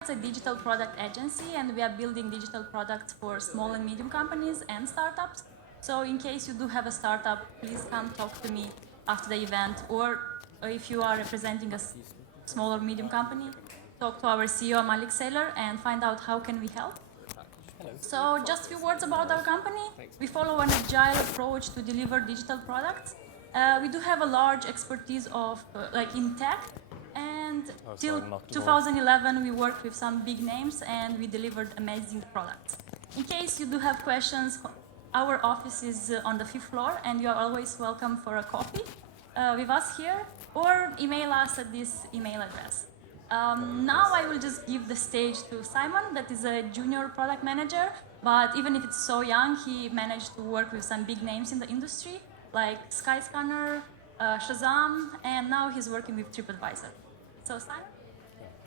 It's a digital product agency, and we are building digital products for small and medium companies and startups. So in case you do have a startup, please come talk to me after the event, or if you are representing a small or medium company, talk to our CEO, Malik Saylor, and find out how can we help. So just a few words about our company. We follow an agile approach to deliver digital products. We do have a large expertise of like in tech, and till 2011 we worked with some big names and we delivered amazing products. In case you do have questions, our office is on the 5th floor, and you are always welcome for a coffee with us here, or email us at this email address. Now I will just give the stage to Simon, that is a junior product manager, but even if it's so young, he managed to work with some big names in the industry, like Skyscanner, Shazam, and now he's working with TripAdvisor. So Simon?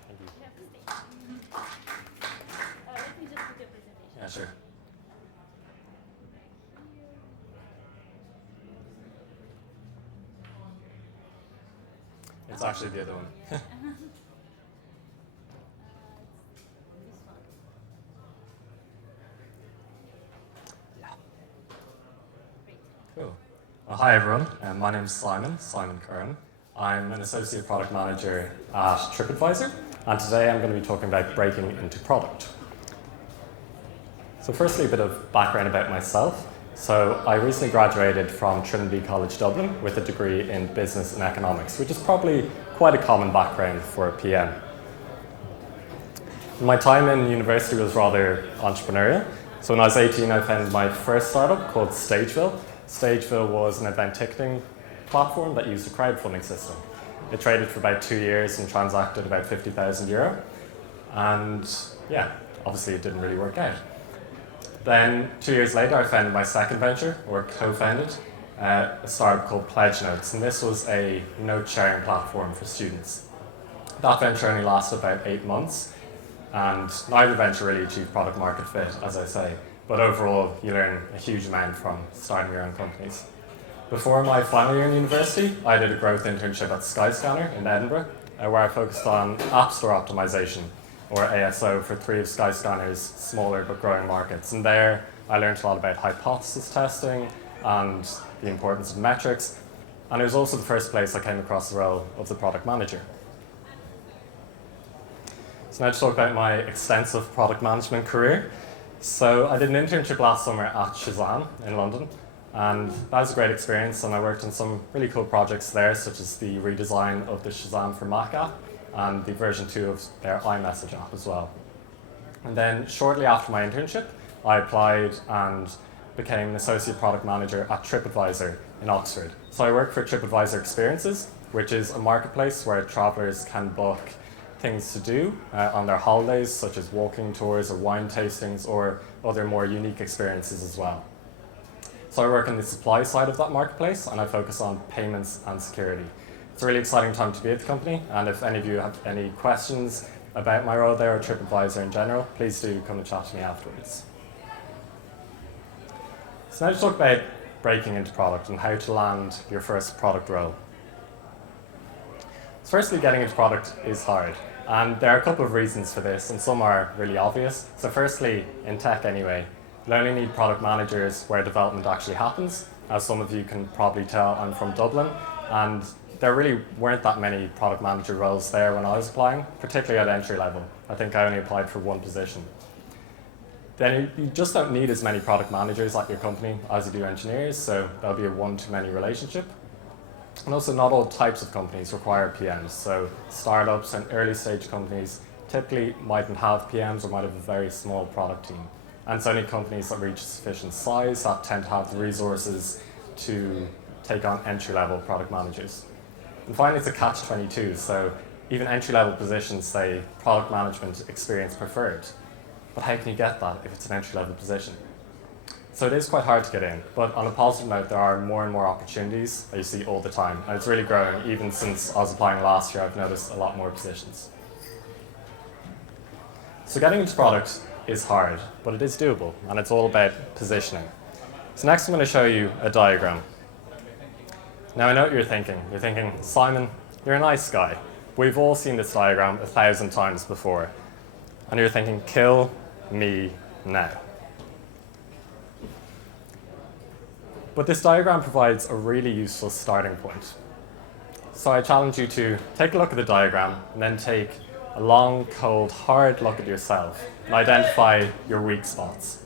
Thank you. You have the stage. Let me just put your presentation. Yeah, sure. It's actually the other one. Cool. Well, hi everyone. My name's Simon Curran. I'm an associate product manager at TripAdvisor, and today I'm going to be talking about breaking into product. So firstly, a bit of background about myself. So I recently graduated from Trinity College Dublin with a degree in business and economics, which is probably quite a common background for a PM. My time in university was rather entrepreneurial. So when I was 18, I founded my first startup called Stageville. Stageville was an event ticketing platform that used a crowdfunding system. It traded for about 2 years and transacted about €50,000. And yeah, obviously it didn't really work out. Then 2 years later, I founded my second venture, or co-founded, a startup called Pledge Notes. And this was a note-sharing platform for students. That venture only lasted about 8 months. And neither venture really achieved product market fit, as I say. But overall, you learn a huge amount from starting your own companies. Before my final year in university, I did a growth internship at Skyscanner in Edinburgh, where I focused on App Store optimization, or ASO, for 3 of Skyscanner's smaller but growing markets. And there, I learned a lot about hypothesis testing and the importance of metrics. And it was also the first place I came across the role of the product manager. So now to talk about my extensive product management career. So I did an internship last summer at Shazam in London, and that was a great experience, and I worked on some really cool projects there, such as the redesign of the Shazam for Mac app and the version 2 of their iMessage app as well. And then shortly after my internship, I applied and became an associate product manager at TripAdvisor in Oxford. So I work for TripAdvisor Experiences, which is a marketplace where travelers can book things to do on their holidays, such as walking tours or wine tastings or other more unique experiences as well. So I work on the supply side of that marketplace, and I focus on payments and security. It's a really exciting time to be at the company, and if any of you have any questions about my role there or TripAdvisor in general, please do come and chat to me afterwards. So now to talk about breaking into product and how to land your first product role. So firstly, getting into product is hard. And there are a couple of reasons for this, and some are really obvious. So firstly, in tech anyway, you only need product managers where development actually happens. As some of you can probably tell, I'm from Dublin, and there really weren't that many product manager roles there when I was applying, particularly at entry level. I think I only applied for 1 position. Then you just don't need as many product managers at your company as you do engineers, so there'll be a one-to-many relationship. And also, not all types of companies require PMs. So startups and early stage companies typically mightn't have PMs or might have a very small product team. And it's only companies that reach sufficient size that tend to have the resources to take on entry-level product managers. And finally, it's a catch-22. So even entry-level positions say product management experience preferred. But how can you get that if it's an entry-level position? So it is quite hard to get in, but on a positive note, there are more and more opportunities that you see all the time, and it's really growing. Even since I was applying last year, I've noticed a lot more positions. So getting into product is hard, but it is doable, and it's all about positioning. So next I'm going to show you a diagram. Now I know what you're thinking. You're thinking, Simon, you're a nice guy. We've all seen this diagram 1,000 times before. and you're thinking, kill me now. But this diagram provides a really useful starting point. So I challenge you to take a look at the diagram and then take a long, cold, hard look at yourself and identify your weak spots.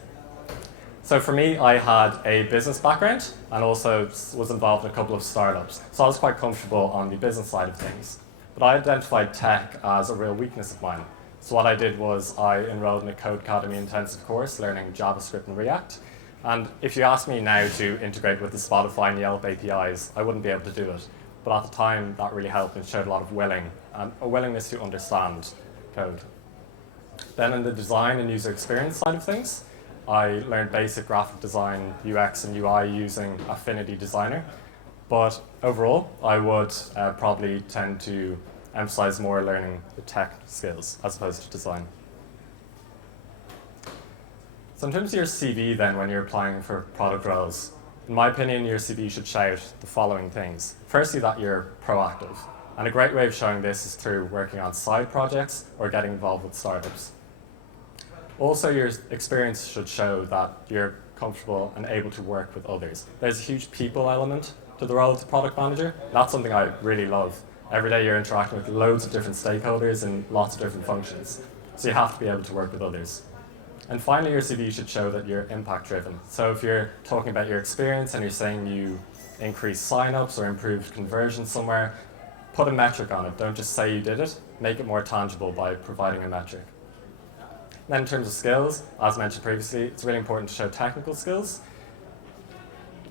So for me, I had a business background and also was involved in a couple of startups. So I was quite comfortable on the business side of things. But I identified tech as a real weakness of mine. So what I did was I enrolled in a Codecademy intensive course learning JavaScript and React. And if you ask me now to integrate with the Spotify and Yelp APIs, I wouldn't be able to do it. But at the time, that really helped and showed a lot of a willingness to understand code. Then in the design and user experience side of things, I learned basic graphic design, UX and UI using Affinity Designer. But overall, I would probably tend to emphasize more learning the tech skills as opposed to design. So in terms of your CV then, when you're applying for product roles, in my opinion, your CV should shout the following things. Firstly, that you're proactive. And a great way of showing this is through working on side projects or getting involved with startups. Also, your experience should show that you're comfortable and able to work with others. There's a huge people element to the role of the product manager. That's something I really love. Every day you're interacting with loads of different stakeholders in lots of different functions. So you have to be able to work with others. And finally, your CV should show that you're impact driven. So if you're talking about your experience and you're saying you increased signups or improved conversion somewhere, put a metric on it. Don't just say you did it. Make it more tangible by providing a metric. Then in terms of skills, as mentioned previously, it's really important to show technical skills.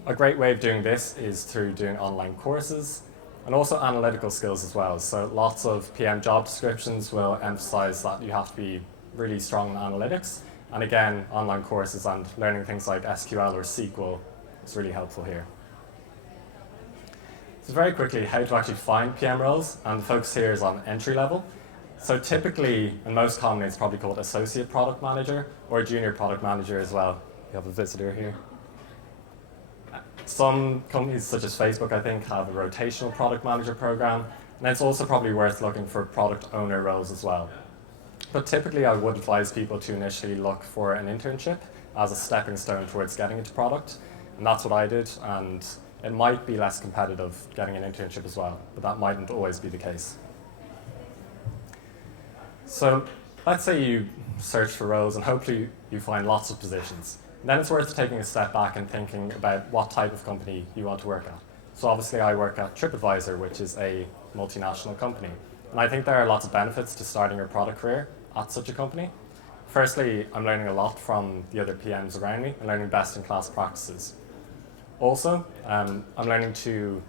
A great way of doing this is through doing online courses and also analytical skills as well. So lots of PM job descriptions will emphasize that you have to be really strong in analytics. And again, online courses and learning things like SQL or SQL is really helpful here. So very quickly, how to actually find PM roles, and the focus here is on entry level. So typically, and most commonly, it's probably called associate product manager or junior product manager as well. You have a visitor here. Some companies, such as Facebook, I think, have a rotational product manager program, and it's also probably worth looking for product owner roles as well. But typically, I would advise people to initially look for an internship as a stepping stone towards getting into product, and that's what I did, and it might be less competitive getting an internship as well, but that mightn't always be the case. So let's say you search for roles and hopefully you find lots of positions. And then it's worth taking a step back and thinking about what type of company you want to work at. So obviously I work at TripAdvisor, which is a multinational company. And I think there are lots of benefits to starting your product career at such a company. Firstly, I'm learning a lot from the other PMs around me and learning best-in-class practices. Also, I'm learning to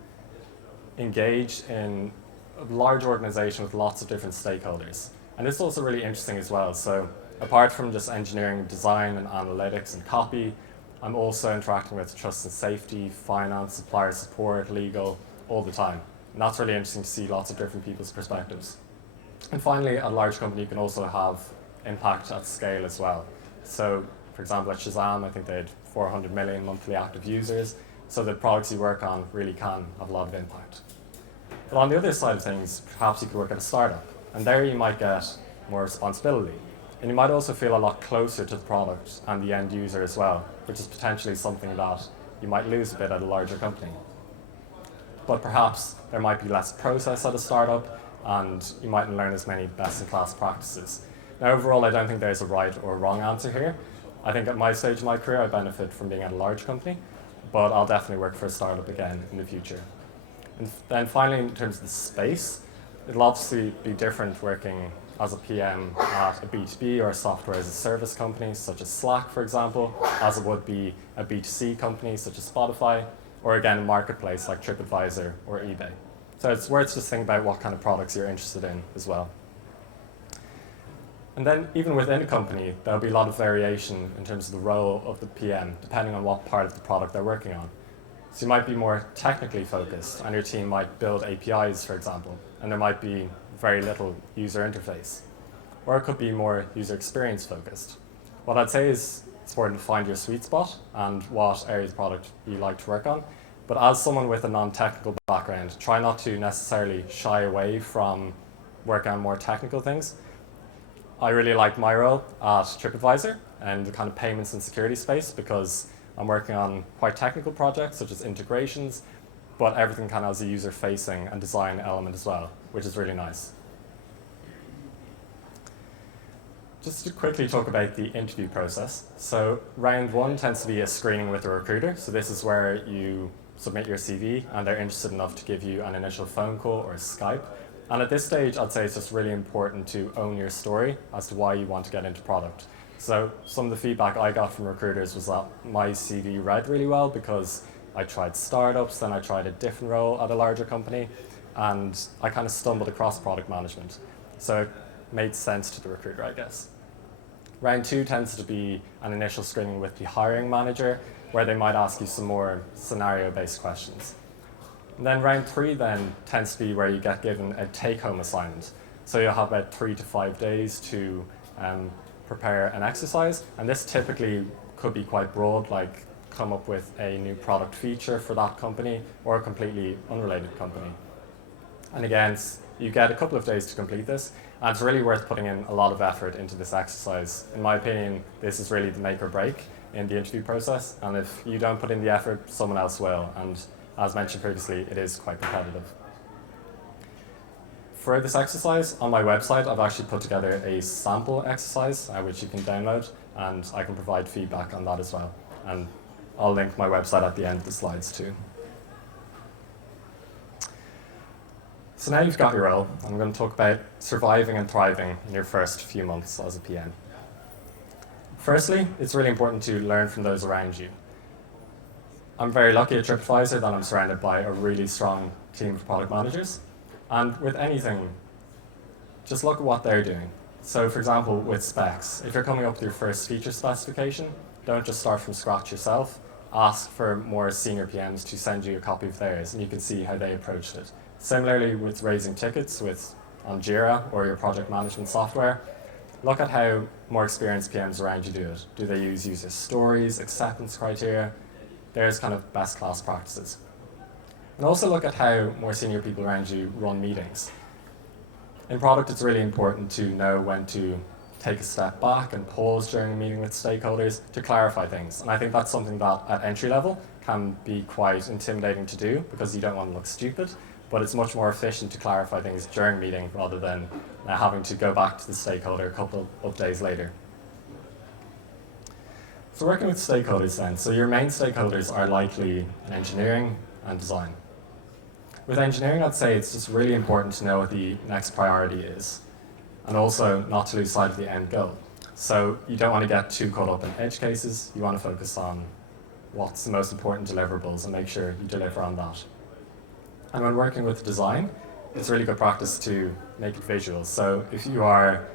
engage in a large organization with lots of different stakeholders. And this is also really interesting as well. So apart from just engineering, design, and analytics and copy, I'm also interacting with trust and safety, finance, supplier support, legal, all the time. And that's really interesting to see lots of different people's perspectives. And finally, at a large company, you can also have impact at scale as well. So for example, at Shazam, I think they had 400 million monthly active users. So the products you work on really can have a lot of impact. But on the other side of things, perhaps you could work at a startup. And there you might get more responsibility. And you might also feel a lot closer to the product and the end user as well, which is potentially something that you might lose a bit at a larger company. But perhaps there might be less process at a startup, and you mightn't learn as many best-in-class practices. Now, overall, I don't think there's a right or wrong answer here. I think at my stage of my career, I benefit from being at a large company, but I'll definitely work for a startup again in the future. And then finally, in terms of the space, it'll obviously be different working as a PM at a B2B or a software as a service company, such as Slack, for example, as it would be a B2C company, such as Spotify, or again, a marketplace like TripAdvisor or eBay. So it's worth just thinking about what kind of products you're interested in as well. And then even within a company, there'll be a lot of variation in terms of the role of the PM, depending on what part of the product they're working on. So you might be more technically focused, and your team might build APIs, for example, and there might be very little user interface. Or it could be more user experience focused. What I'd say is it's important to find your sweet spot and what areas of product you like to work on. But as someone with a non-technical background, try not to necessarily shy away from working on more technical things. I really like my role at TripAdvisor and the kind of payments and security space because I'm working on quite technical projects such as integrations, but everything kind of has a user-facing and design element as well, which is really nice. Just to quickly talk about the interview process. So round one tends to be a screening with a recruiter. So this is where you submit your CV and they're interested enough to give you an initial phone call or Skype. And at this stage, I'd say it's just really important to own your story as to why you want to get into product. So some of the feedback I got from recruiters was that my CV read really well because I tried startups, then I tried a different role at a larger company, and I kind of stumbled across product management. So it made sense to the recruiter, I guess. Round two tends to be an initial screening with the hiring manager, where they might ask you some more scenario-based questions. And then round three then tends to be where you get given a take-home assignment. So you'll have about 3 to 5 days to prepare an exercise, and this typically could be quite broad, like come up with a new product feature for that company or a completely unrelated company. And again, you get a couple of days to complete this, and it's really worth putting in a lot of effort into this exercise. In my opinion, this is really the make or break in the interview process, and if you don't put in the effort, someone else will, and as mentioned previously, it is quite competitive. For this exercise, on my website, I've actually put together a sample exercise, which you can download, and I can provide feedback on that as well. And I'll link my website at the end of the slides too. So now you've got your role, I'm going to talk about surviving and thriving in your first few months as a PM. Firstly, it's really important to learn from those around you. I'm very lucky at TripAdvisor that I'm surrounded by a really strong team of product managers. And with anything, just look at what they're doing. So for example, with specs, if you're coming up with your first feature specification, don't just start from scratch yourself. Ask for more senior PMs to send you a copy of theirs, and you can see how they approached it. Similarly with raising tickets on Jira or your project management software, look at how more experienced PMs around you do it. Do they use user stories, acceptance criteria? There's kind of best class practices. And also look at how more senior people around you run meetings. In product, it's really important to know when to take a step back and pause during a meeting with stakeholders to clarify things. And I think that's something that at entry level can be quite intimidating to do because you don't want to look stupid, but it's much more efficient to clarify things during meeting rather than having to go back to the stakeholder a couple of days later. So working with stakeholders then, so your main stakeholders are likely engineering and design. With engineering, I'd say it's just really important to know what the next priority is, and also not to lose sight of the end goal. So you don't want to get too caught up in edge cases, you want to focus on what's the most important deliverables and make sure you deliver on that. And when working with design, it's really good practice to make it visual. So if you are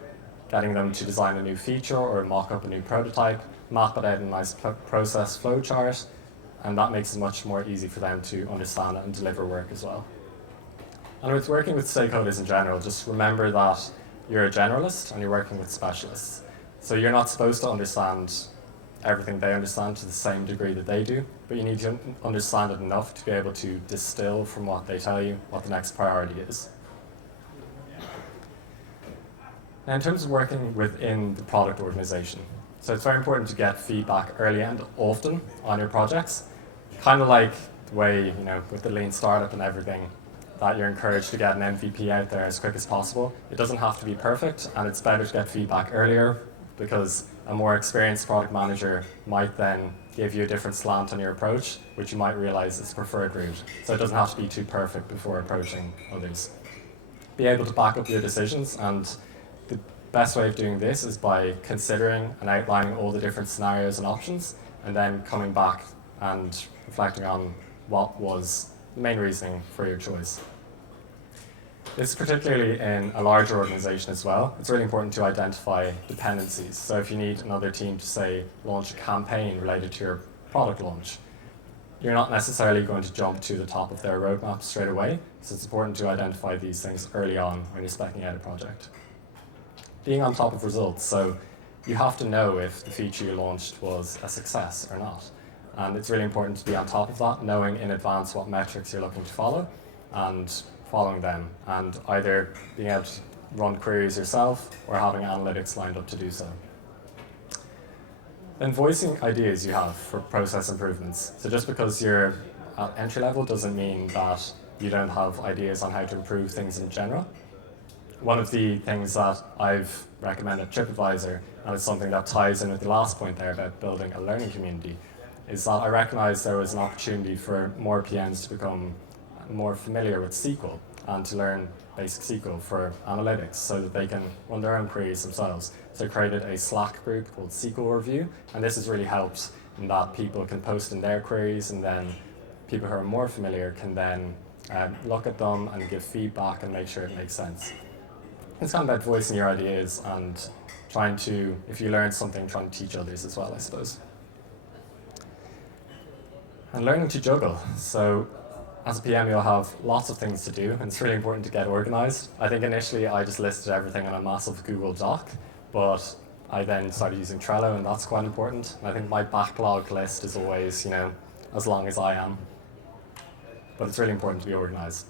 getting them to design a new feature or mock up a new prototype, map it out in a nice process flow chart, and that makes it much more easy for them to understand it and deliver work as well. And with working with stakeholders in general, just remember that you're a generalist and you're working with specialists. So you're not supposed to understand everything they understand to the same degree that they do, but you need to understand it enough to be able to distill from what they tell you what the next priority is. Now in terms of working within the product organization, so it's very important to get feedback early and often on your projects, kind of like the way, with the lean startup and everything, that you're encouraged to get an MVP out there as quick as possible. It doesn't have to be perfect, and it's better to get feedback earlier because a more experienced product manager might then give you a different slant on your approach, which you might realize is the preferred route. So it doesn't have to be too perfect before approaching others. Be able to back up your decisions, and the best way of doing this is by considering and outlining all the different scenarios and options, and then coming back and reflecting on what was the main reasoning for your choice. This is particularly in a larger organization as well. It's really important to identify dependencies. So if you need another team to, say, launch a campaign related to your product launch, you're not necessarily going to jump to the top of their roadmap straight away. So it's important to identify these things early on when you're speccing out a project. Being on top of results. So you have to know if the feature you launched was a success or not. And it's really important to be on top of that, knowing in advance what metrics you're looking to follow and following them, and either being able to run queries yourself or having analytics lined up to do so. Then voicing ideas you have for process improvements. So just because you're at entry level doesn't mean that you don't have ideas on how to improve things in general. One of the things that I've recommended at TripAdvisor, and it's something that ties in with the last point there about building a learning community, is that I recognized there was an opportunity for more PMs to become more familiar with SQL and to learn basic SQL for analytics so that they can run their own queries themselves. So I created a Slack group called SQL Review, and this has really helped in that people can post in their queries, and then people who are more familiar can then look at them and give feedback and make sure it makes sense. It's kind of about voicing your ideas and trying to, if you learn something, trying to teach others as well, I suppose. And learning to juggle. So as a PM, you'll have lots of things to do, and it's really important to get organized. I think initially I just listed everything on a massive Google Doc, but I then started using Trello, and that's quite important. And I think my backlog list is always, as long as I am. But it's really important to be organized.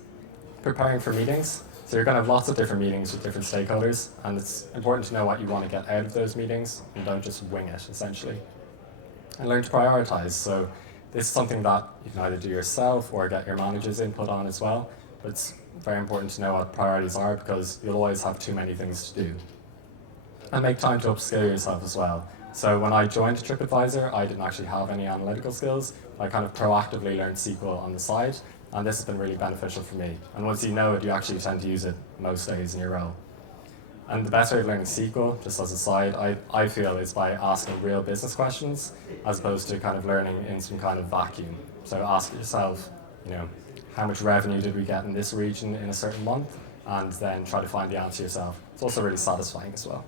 Preparing for meetings. So you're going to have lots of different meetings with different stakeholders, and it's important to know what you want to get out of those meetings, and don't just wing it, essentially. And learn to prioritize. So this is something that you can either do yourself or get your manager's input on as well, but it's very important to know what priorities are because you'll always have too many things to do. And make time to upskill yourself as well. So when I joined TripAdvisor, I didn't actually have any analytical skills. I kind of proactively learned SQL on the side, and this has been really beneficial for me. And once you know it, you actually tend to use it most days in your role. And the best way of learning SQL, just as a side, I feel is by asking real business questions as opposed to kind of learning in some kind of vacuum. So ask yourself, how much revenue did we get in this region in a certain month? And then try to find the answer yourself. It's also really satisfying as well.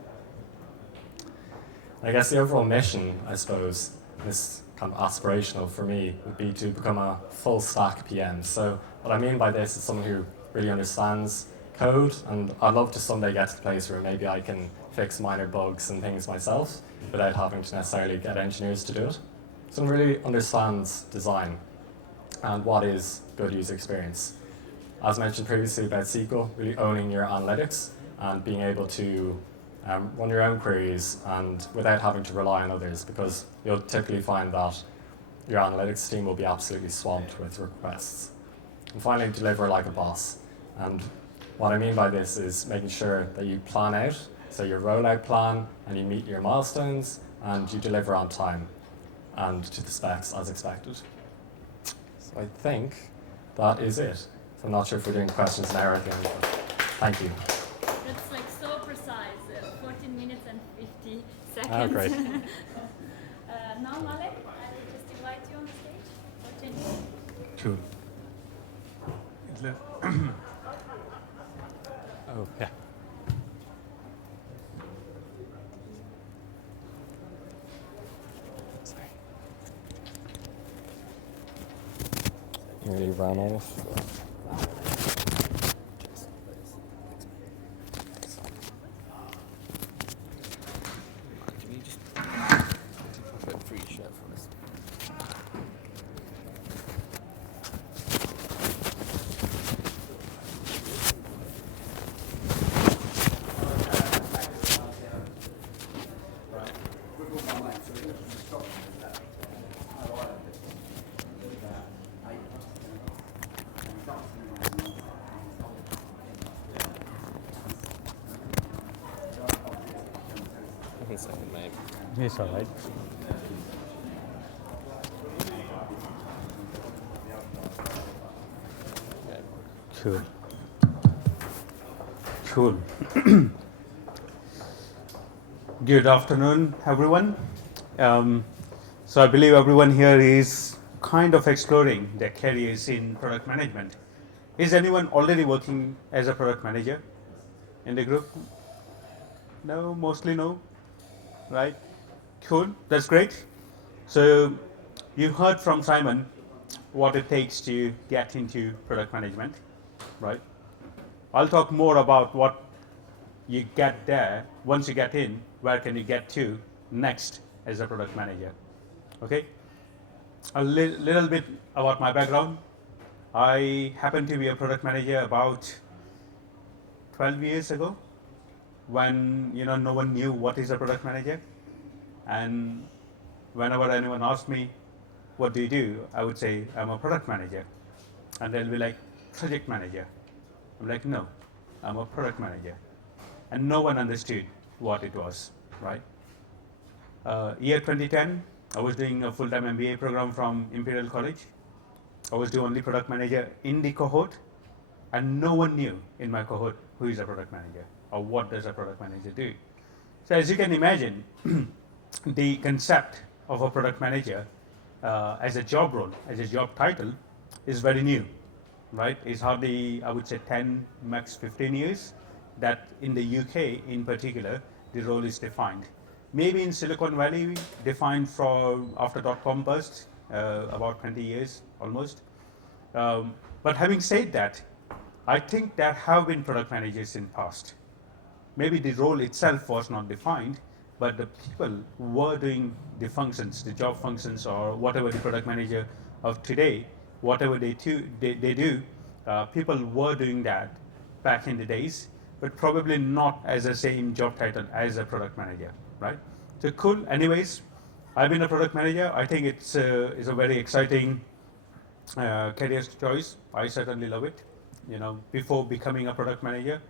I guess the overall mission, I suppose, this kind of aspirational for me would be to become a full stack PM. So what I mean by this is someone who really understands code, and I'd love to someday get to the place where maybe I can fix minor bugs and things myself without having to necessarily get engineers to do it. Someone really understands design and what is good user experience. As mentioned previously about SQL, really owning your analytics and being able to run your own queries and without having to rely on others, because you'll typically find that your analytics team will be absolutely swamped with requests. And finally, deliver like a boss. And what I mean by this is making sure that you plan out, so your rollout plan, and you meet your milestones, and you deliver on time and to the specs as expected. So I think that is it. So I'm not sure if we're doing questions now or anything, but thank you. That's like so precise, 14 minutes and 50 seconds. Oh, great. Now, Malek, I will just invite you on the stage for 10 minutes. Cool. Oh, yeah. Sorry. Nearly ran off. Can you just put a free shirt for us? One second, mate. It's all right. Cool. Cool. Good afternoon, everyone. So I believe everyone here is kind of exploring their careers in product management. Is anyone already working as a product manager in the group? No, mostly no. Right? Cool, that's great. So you heard from Simon what it takes to get into product management, right? I'll talk more about what you get there. Once you get in, where can you get to next as a product manager? Okay? A little bit about my background. I happened to be a product manager about 12 years ago, when no one knew what is a product manager, and whenever anyone asked me, "What do you do?" I would say, "I'm a product manager," and they'll be like, "Project manager." I'm like, "No, I'm a product manager," and no one understood what it was, right? Year 2010, I was doing a full-time MBA program from Imperial College. I was the only product manager in the cohort, and no one knew in my cohort who is a product manager or what does a product manager do. So as you can imagine, the concept of a product manager as a job role, as a job title, is very new, right? It's hardly, I would say, 10, max 15 years that in the UK in particular, the role is defined. Maybe in Silicon Valley, defined for after dot-com burst, about 20 years almost. But having said that, I think there have been product managers in past. Maybe the role itself was not defined, but the people who were doing the functions, the job functions, or whatever the product manager of today, whatever they do, people were doing that back in the days, but probably not as the same job title as a product manager, right? So cool. Anyways, I've been a product manager. I think it's a very exciting career choice. I certainly love it. Before becoming a product manager,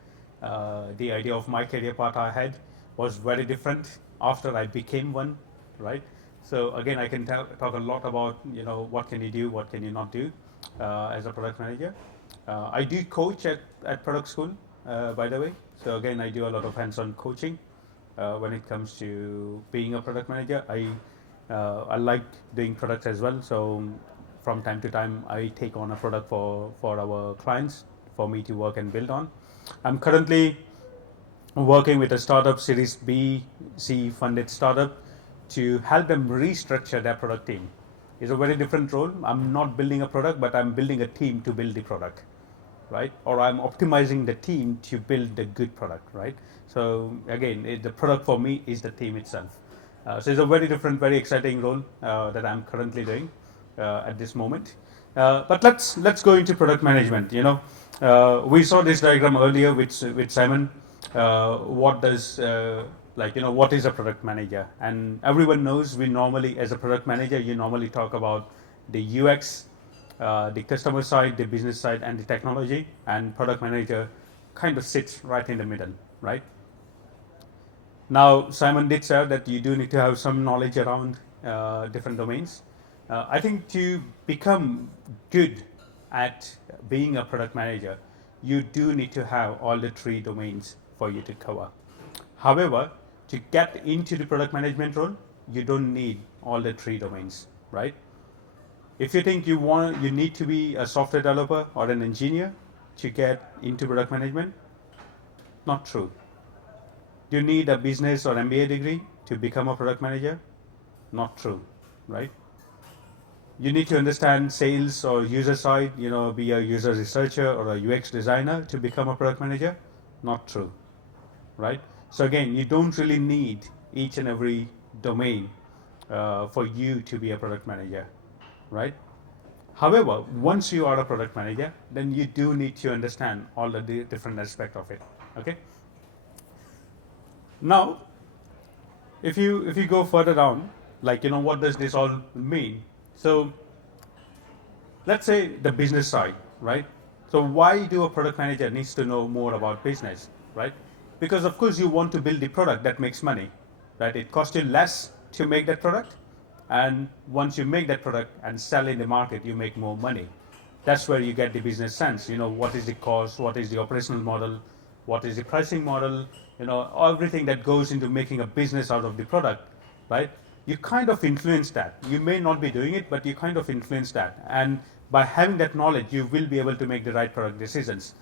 the idea of my career path I had was very different after I became one, right? So again, I can talk a lot about what can you do, what can you not do as a product manager. I do coach at product school, by the way. So again, I do a lot of hands-on coaching when it comes to being a product manager. I like doing products as well. So from time to time, I take on a product for our clients for me to work and build on. I'm currently working with a startup, Series B, C funded startup, to help them restructure their product team. It's a very different role. I'm not building a product, but I'm building a team to build the product, right? Or I'm optimizing the team to build the good product, right? So again, the product for me is the team itself. So it's a very different, very exciting role that I'm currently doing at this moment. But let's go into product management. We saw this diagram earlier with Simon. What does what is a product manager? And everyone knows we normally, as a product manager, you normally talk about the UX, the customer side, the business side, and the technology. And product manager kind of sits right in the middle, right? Now, Simon did say that you do need to have some knowledge around different domains. I think to become good at being a product manager, you do need to have all the three domains for you to cover. However, to get into the product management role, you don't need all the three domains, right? If you think you need to be a software developer or an engineer to get into product management, not true. Do you need a business or MBA degree to become a product manager? Not true, right? You need to understand sales or user side, be a user researcher or a UX designer to become a product manager? Not true, right? So again, you don't really need each and every domain for you to be a product manager, right? However, once you are a product manager, then you do need to understand all the different aspects of it, okay? Now, if you go further down, what does this all mean? So let's say the business side, right? So why do a product manager needs to know more about business, right? Because of course you want to build the product that makes money, right? It costs you less to make that product, and once you make that product and sell in the market, you make more money. That's where you get the business sense. What is the cost, what is the operational model, what is the pricing model, everything that goes into making a business out of the product, right? You kind of influence that. You may not be doing it, but you kind of influence that. And by having that knowledge, you will be able to make the right product decisions.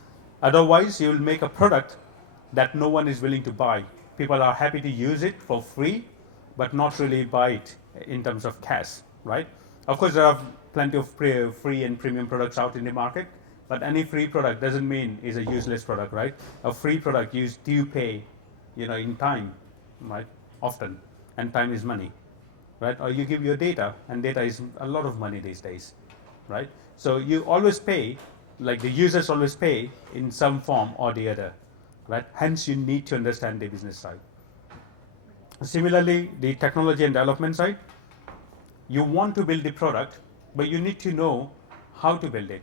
Otherwise, you will make a product that no one is willing to buy. People are happy to use it for free, but not really buy it in terms of cash, right? Of course, there are plenty of free and premium products out in the market, but any free product doesn't mean is a useless product, right? A free product you do pay, in time, right? Often, and time is money, right? Or you give your data, and data is a lot of money these days, right? So you always pay, like the users always pay in some form or the other, right? Hence, you need to understand the business side. Similarly, the technology and development side, you want to build the product, but you need to know how to build it,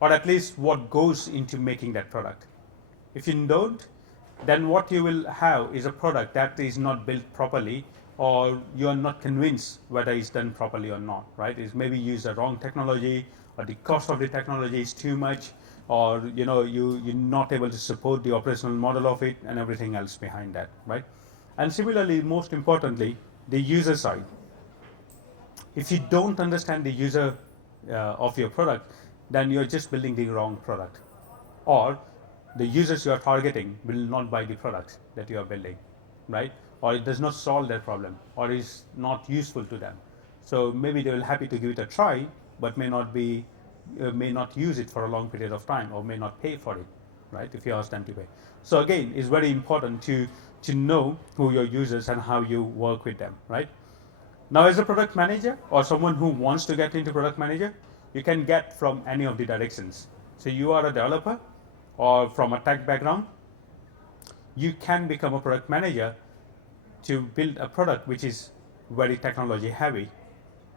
or at least what goes into making that product. If you don't, then what you will have is a product that is not built properly, or you are not convinced whether it's done properly or not, right? It's maybe use the wrong technology, or the cost of the technology is too much, or you're not able to support the operational model of it and everything else behind that, right? And similarly, most importantly, the user side. If you don't understand the user of your product, then you're just building the wrong product, or the users you are targeting will not buy the product that you are building, right? Or it does not solve their problem, or is not useful to them. So maybe they will happy to give it a try, but may not use it for a long period of time, or may not pay for it, right? If you ask them to pay. So again, it's very important to know who your users and how you work with them, right? Now, as a product manager or someone who wants to get into product manager, you can get from any of the directions. So you are a developer or from a tech background, you can become a product manager to build a product which is very technology heavy,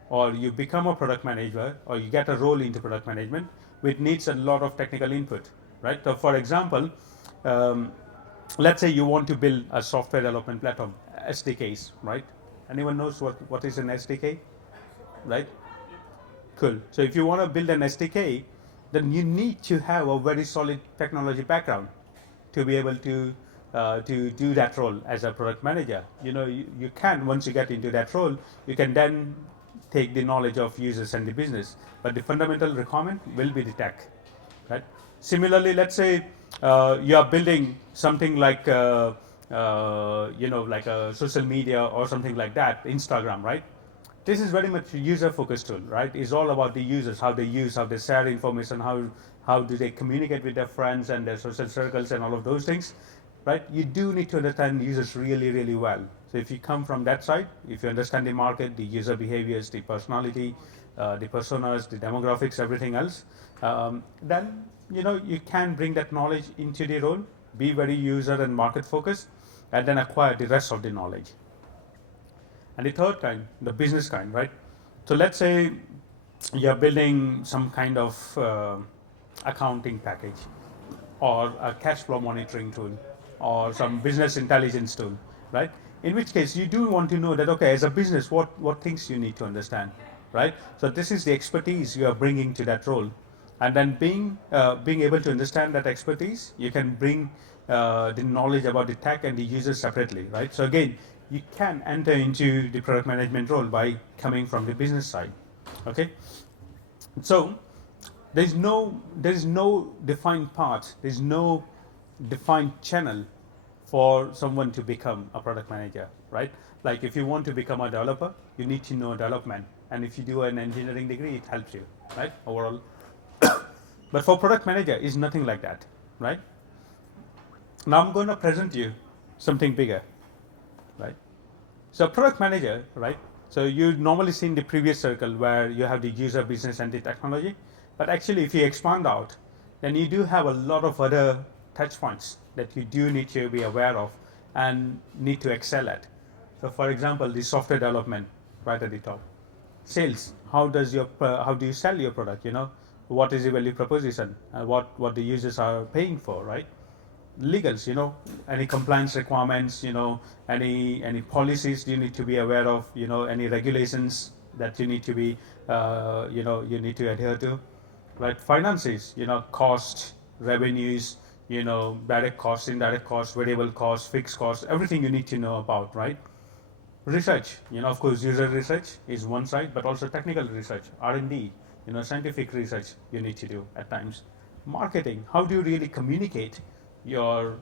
or you become a product manager, or you get a role into product management which needs a lot of technical input, right? So for example, let's say you want to build a software development platform, SDKs, right? Anyone knows what is an SDK, right? Cool. So if you want to build an SDK, then you need to have a very solid technology background to be able to do that role as a product manager. You can, once you get into that role, you can then take the knowledge of users and the business, but the fundamental requirement will be the tech, right? Similarly, let's say you are building something like like a social media or something like that, Instagram, right? This is very much a user-focused tool, right? It's all about the users, how they share information, how do they communicate with their friends and their social circles and all of those things, right? You do need to understand users really, really well. So if you come from that side, if you understand the market, the user behaviors, the personality, the personas, the demographics, everything else, then you can bring that knowledge into the role, be very user and market focused, and then acquire the rest of the knowledge. And the third kind, the business kind, right? So let's say you're building some kind of accounting package, or a cash flow monitoring tool, or some business intelligence tool, right? In which case you do want to know that, okay, as a business, what things you need to understand, right? So this is the expertise you are bringing to that role, and then being able to understand that expertise, you can bring the knowledge about the tech and the user separately, right? So again, you can enter into the product management role by coming from the business side. Okay, so there is no defined path, there is no defined channel for someone to become a product manager, right? Like if you want to become a developer, you need to know development, and if you do an engineering degree, it helps you, right? Overall. But for product manager, is nothing like that, right? Now I'm going to present you something bigger, right? So product manager, right? So you normally see in the previous circle where you have the user, business, and the technology. But actually, if you expand out, then you do have a lot of other touch points that you do need to be aware of and need to excel at. So for example, the software development right at the top. Sales, how do you sell your product? What is the value proposition, and what the users are paying for, right? Legals, any compliance requirements, any policies you need to be aware of, any regulations that you need to be you need to adhere to, right? Finances, cost, revenues, direct costs, indirect costs, variable costs, fixed costs, everything you need to know about, right? Research, of course, user research is one side, but also technical research, R&D, scientific research you need to do at times. Marketing, how do you really communicate your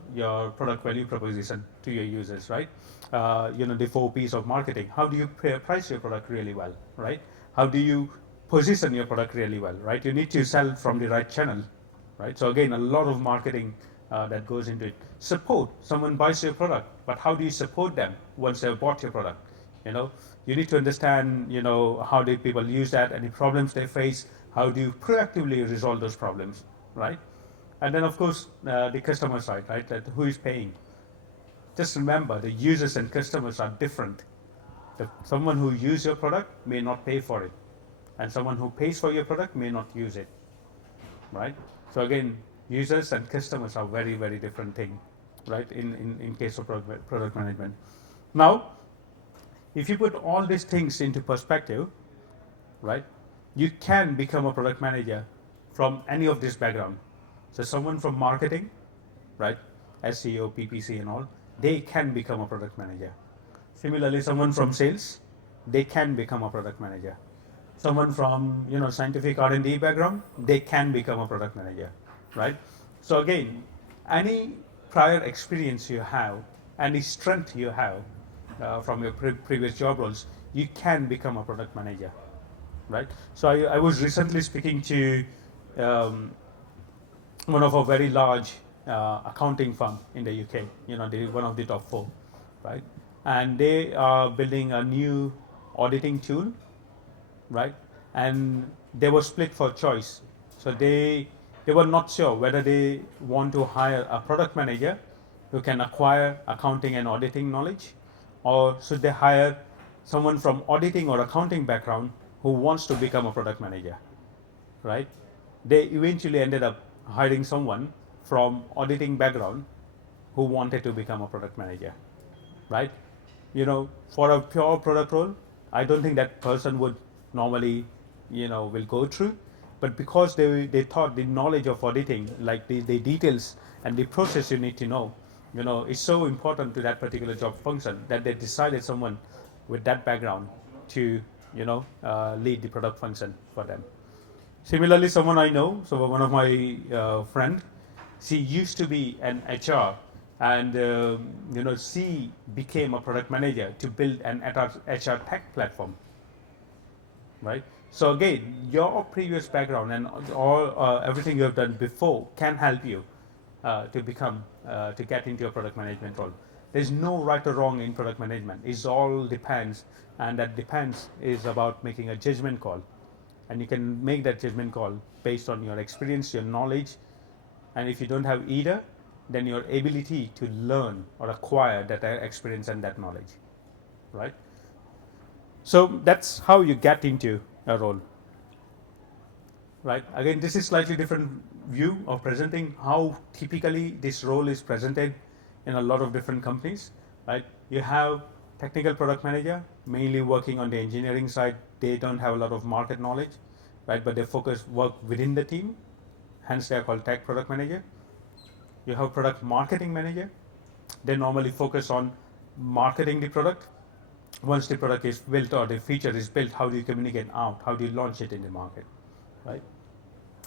product value proposition to your users, right? The 4 P's of marketing. How do you price your product really well, right? How do you position your product really well, right? You need to sell from the right channel, right? So again, a lot of marketing that goes into it. Support, someone buys your product, but how do you support them once they've bought your product? You need to understand, how do people use that, any problems they face, how do you proactively resolve those problems, right? And then of course the customer side, right? That who is paying? Just remember the users and customers are different. Someone who uses your product may not pay for it, and someone who pays for your product may not use it, right? So again, users and customers are very, very different thing, right? In case of product management. Now, if you put all these things into perspective, right, you can become a product manager from any of this background. So someone from marketing, right, SEO, PPC and all, they can become a product manager. Similarly, someone from sales, they can become a product manager. Someone from scientific R&D background, they can become a product manager, right? So again, any prior experience you have, any strength you have from your previous job roles, you can become a product manager, right? So I was recently speaking to one of a very large accounting firm in the UK, one of the top 4, right? And they are building a new auditing tool, right? And they were split for choice. So they were not sure whether they want to hire a product manager who can acquire accounting and auditing knowledge, or should they hire someone from auditing or accounting background who wants to become a product manager, right? They eventually ended up hiring someone from auditing background who wanted to become a product manager, right? For a pure product role, I don't think that person would normally, will go through. But because they thought the knowledge of auditing, like the details and the process you need to know, is so important to that particular job function that they decided someone with that background to, lead the product function for them. Similarly, someone I know, so one of my friend, she used to be an HR, and she became a product manager to build an HR tech platform, right? So again, your previous background and all everything you have done before can help you to become to get into a product management role. There's no right or wrong in product management. It all depends, and that depends is about making a judgment call, and you can make that judgment call based on your experience, your knowledge, and if you don't have either, then your ability to learn or acquire that experience and that knowledge, right? So that's how you get into a role, right? Again, this is slightly different view of presenting how typically this role is presented in a lot of different companies, right? You have technical product manager, mainly working on the engineering side. They don't have a lot of market knowledge, right? But they work within the team, hence they are called tech product manager. You have product marketing manager. They normally focus on marketing the product. Once the product is built or the feature is built, how do you communicate out? How do you launch it in the market, right?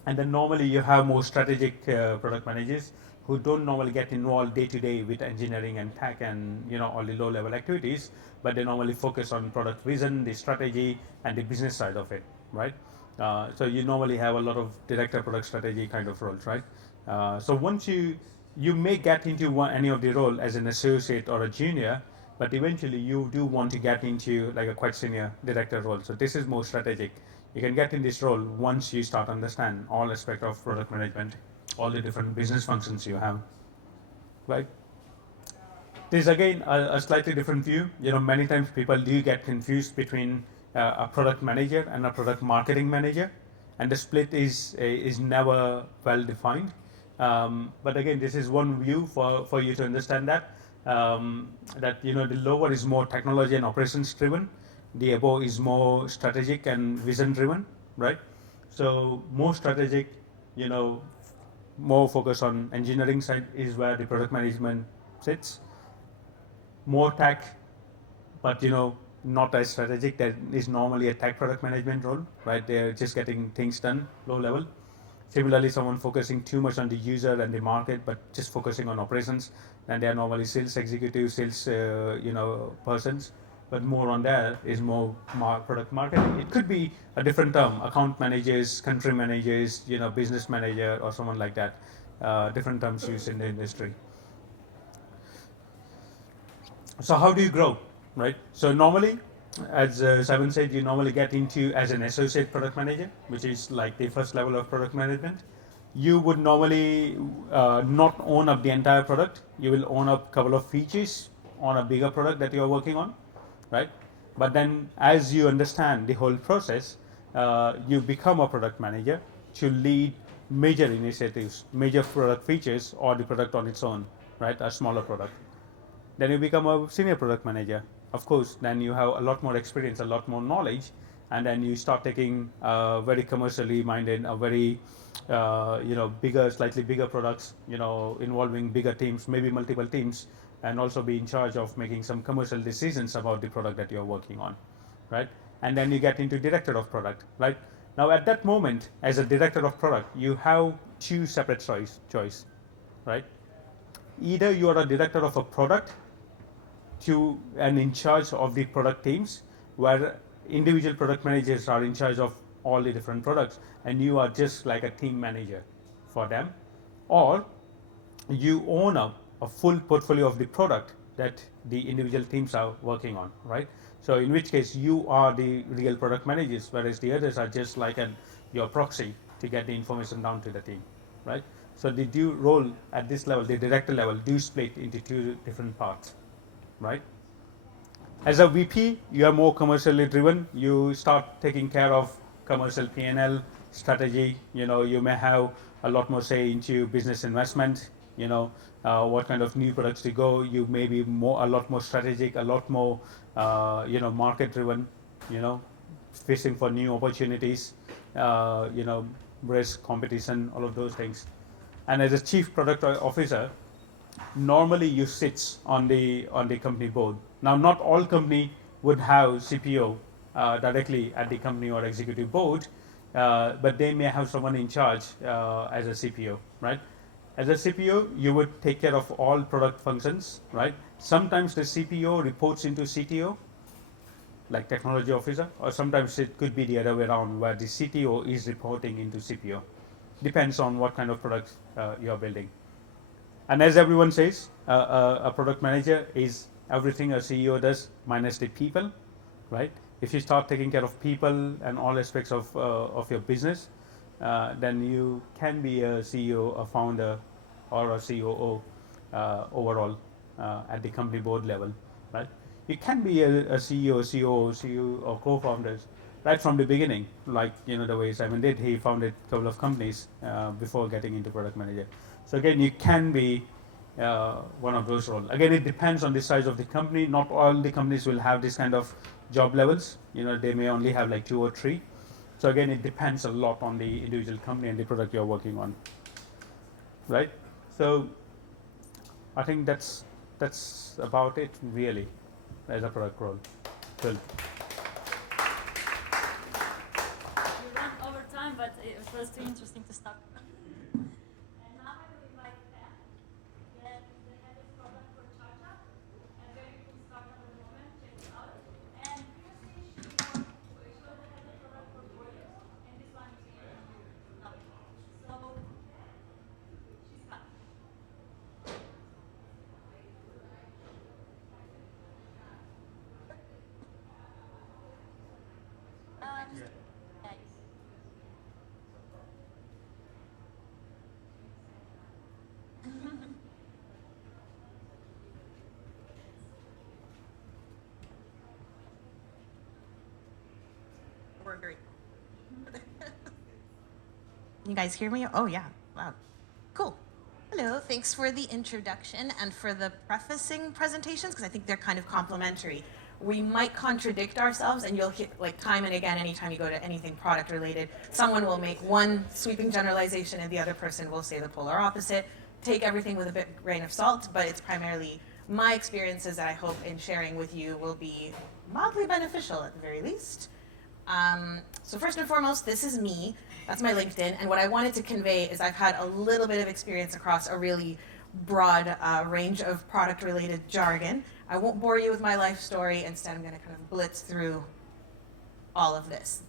And then normally you have more strategic product managers who don't normally get involved day to day with engineering and tech and all the low level activities, but they normally focus on product vision, the strategy, and the business side of it, right? So you normally have a lot of director product strategy kind of roles, right? So once you may get into any of the role as an associate or a junior, but eventually you do want to get into like a quite senior director role. So this is more strategic. You can get in this role once you start understand all aspect of product management, all the different business functions you have, right? This is again a slightly different view. Many times people do get confused between a product manager and a product marketing manager, and the split is never well defined. But again, this is one view for you to understand that the lower is more technology and operations driven, the above is more strategic and vision driven, right? So more strategic, more focus on engineering side is where the product management sits. More tech, but not as strategic. That is normally a tech product management role, right? They're just getting things done, low level. Similarly, someone focusing too much on the user and the market, but just focusing on operations, then they are normally sales executives, sales persons. But more on that is more product marketing. It could be a different term: account managers, country managers, business manager, or someone like that. Different terms used in the industry. So how do you grow, right? So normally, as Simon said, you normally get into as an associate product manager, which is like the first level of product management. you would normally not own up the entire product. You will own up a couple of features on a bigger product that you're working on, right? But then as you understand the whole process, you become a product manager to lead major initiatives, major product features, or the product on its own, right? A smaller product. Then you become a senior product manager. Of course, then you have a lot more experience, a lot more knowledge, and then you start taking very commercially minded, a very bigger, slightly bigger products, involving bigger teams, maybe multiple teams, and also be in charge of making some commercial decisions about the product that you're working on, right? And then you get into director of product, right? Now at that moment, as a director of product, you have two separate choice, right? Either you are a director of a product and in charge of the product teams, where individual product managers are in charge of all the different products, and you are just like a team manager for them, or you own a full portfolio of the product that the individual teams are working on, right? So in which case you are the real product managers, whereas the others are just like your proxy to get the information down to the team, right? So the due role at this level, the director level, do split into two different parts, right? As a VP, you are more commercially driven. You start taking care of commercial P&L strategy. You may have a lot more say into business investment. What kind of new products to go. You may be a lot more strategic, a lot more, market driven. Fishing for new opportunities. Risk, competition, all of those things. And as a chief product officer, normally you sit on the company board. Now, not all company would have CPO directly at the company or executive board, but they may have someone in charge as a CPO, right? As a CPO, you would take care of all product functions, right? Sometimes the CPO reports into CTO, like technology officer, or sometimes it could be the other way around, where the CTO is reporting into CPO. Depends on what kind of products you're building. And as everyone says, a product manager is everything a CEO does minus the people, right? If you start taking care of people and all aspects of your business, then you can be a CEO, a founder, or a COO overall at the company board level, right? You can be a CEO, COO, CEO, or co-founders right from the beginning, like the way Simon did. He founded a couple of companies before getting into product manager. So again, you can be one of those roles. Again, it depends on the size of the company. Not all the companies will have this kind of job levels. They may only have like 2 or 3. So again, it depends a lot on the individual company and the product you're working on, right? So I think that's about it really as a product role. Cool. You ran over time, but it was too interesting to stop. And now I will invite Pam. Pam is the head of product for Charta, a very cool startup at the moment. Check it out. And previously she was the head of product for 4 years, and this one is here. So she's back. Yeah. We're great. You guys hear me? Oh, yeah. Wow. Cool. Hello. Thanks for the introduction and for the prefacing presentations, because I think they're kind of complementary. We might contradict ourselves, and you'll hear, like, time and again, anytime you go to anything product related, someone will make one sweeping generalization and the other person will say the polar opposite. Take everything with a grain of salt, but it's primarily my experiences that I hope in sharing with you will be mildly beneficial at the very least. So first and foremost, this is me. That's my LinkedIn. And what I wanted to convey is I've had a little bit of experience across a really broad range of product-related jargon. I won't bore you with my life story. Instead, I'm going to kind of blitz through all of this.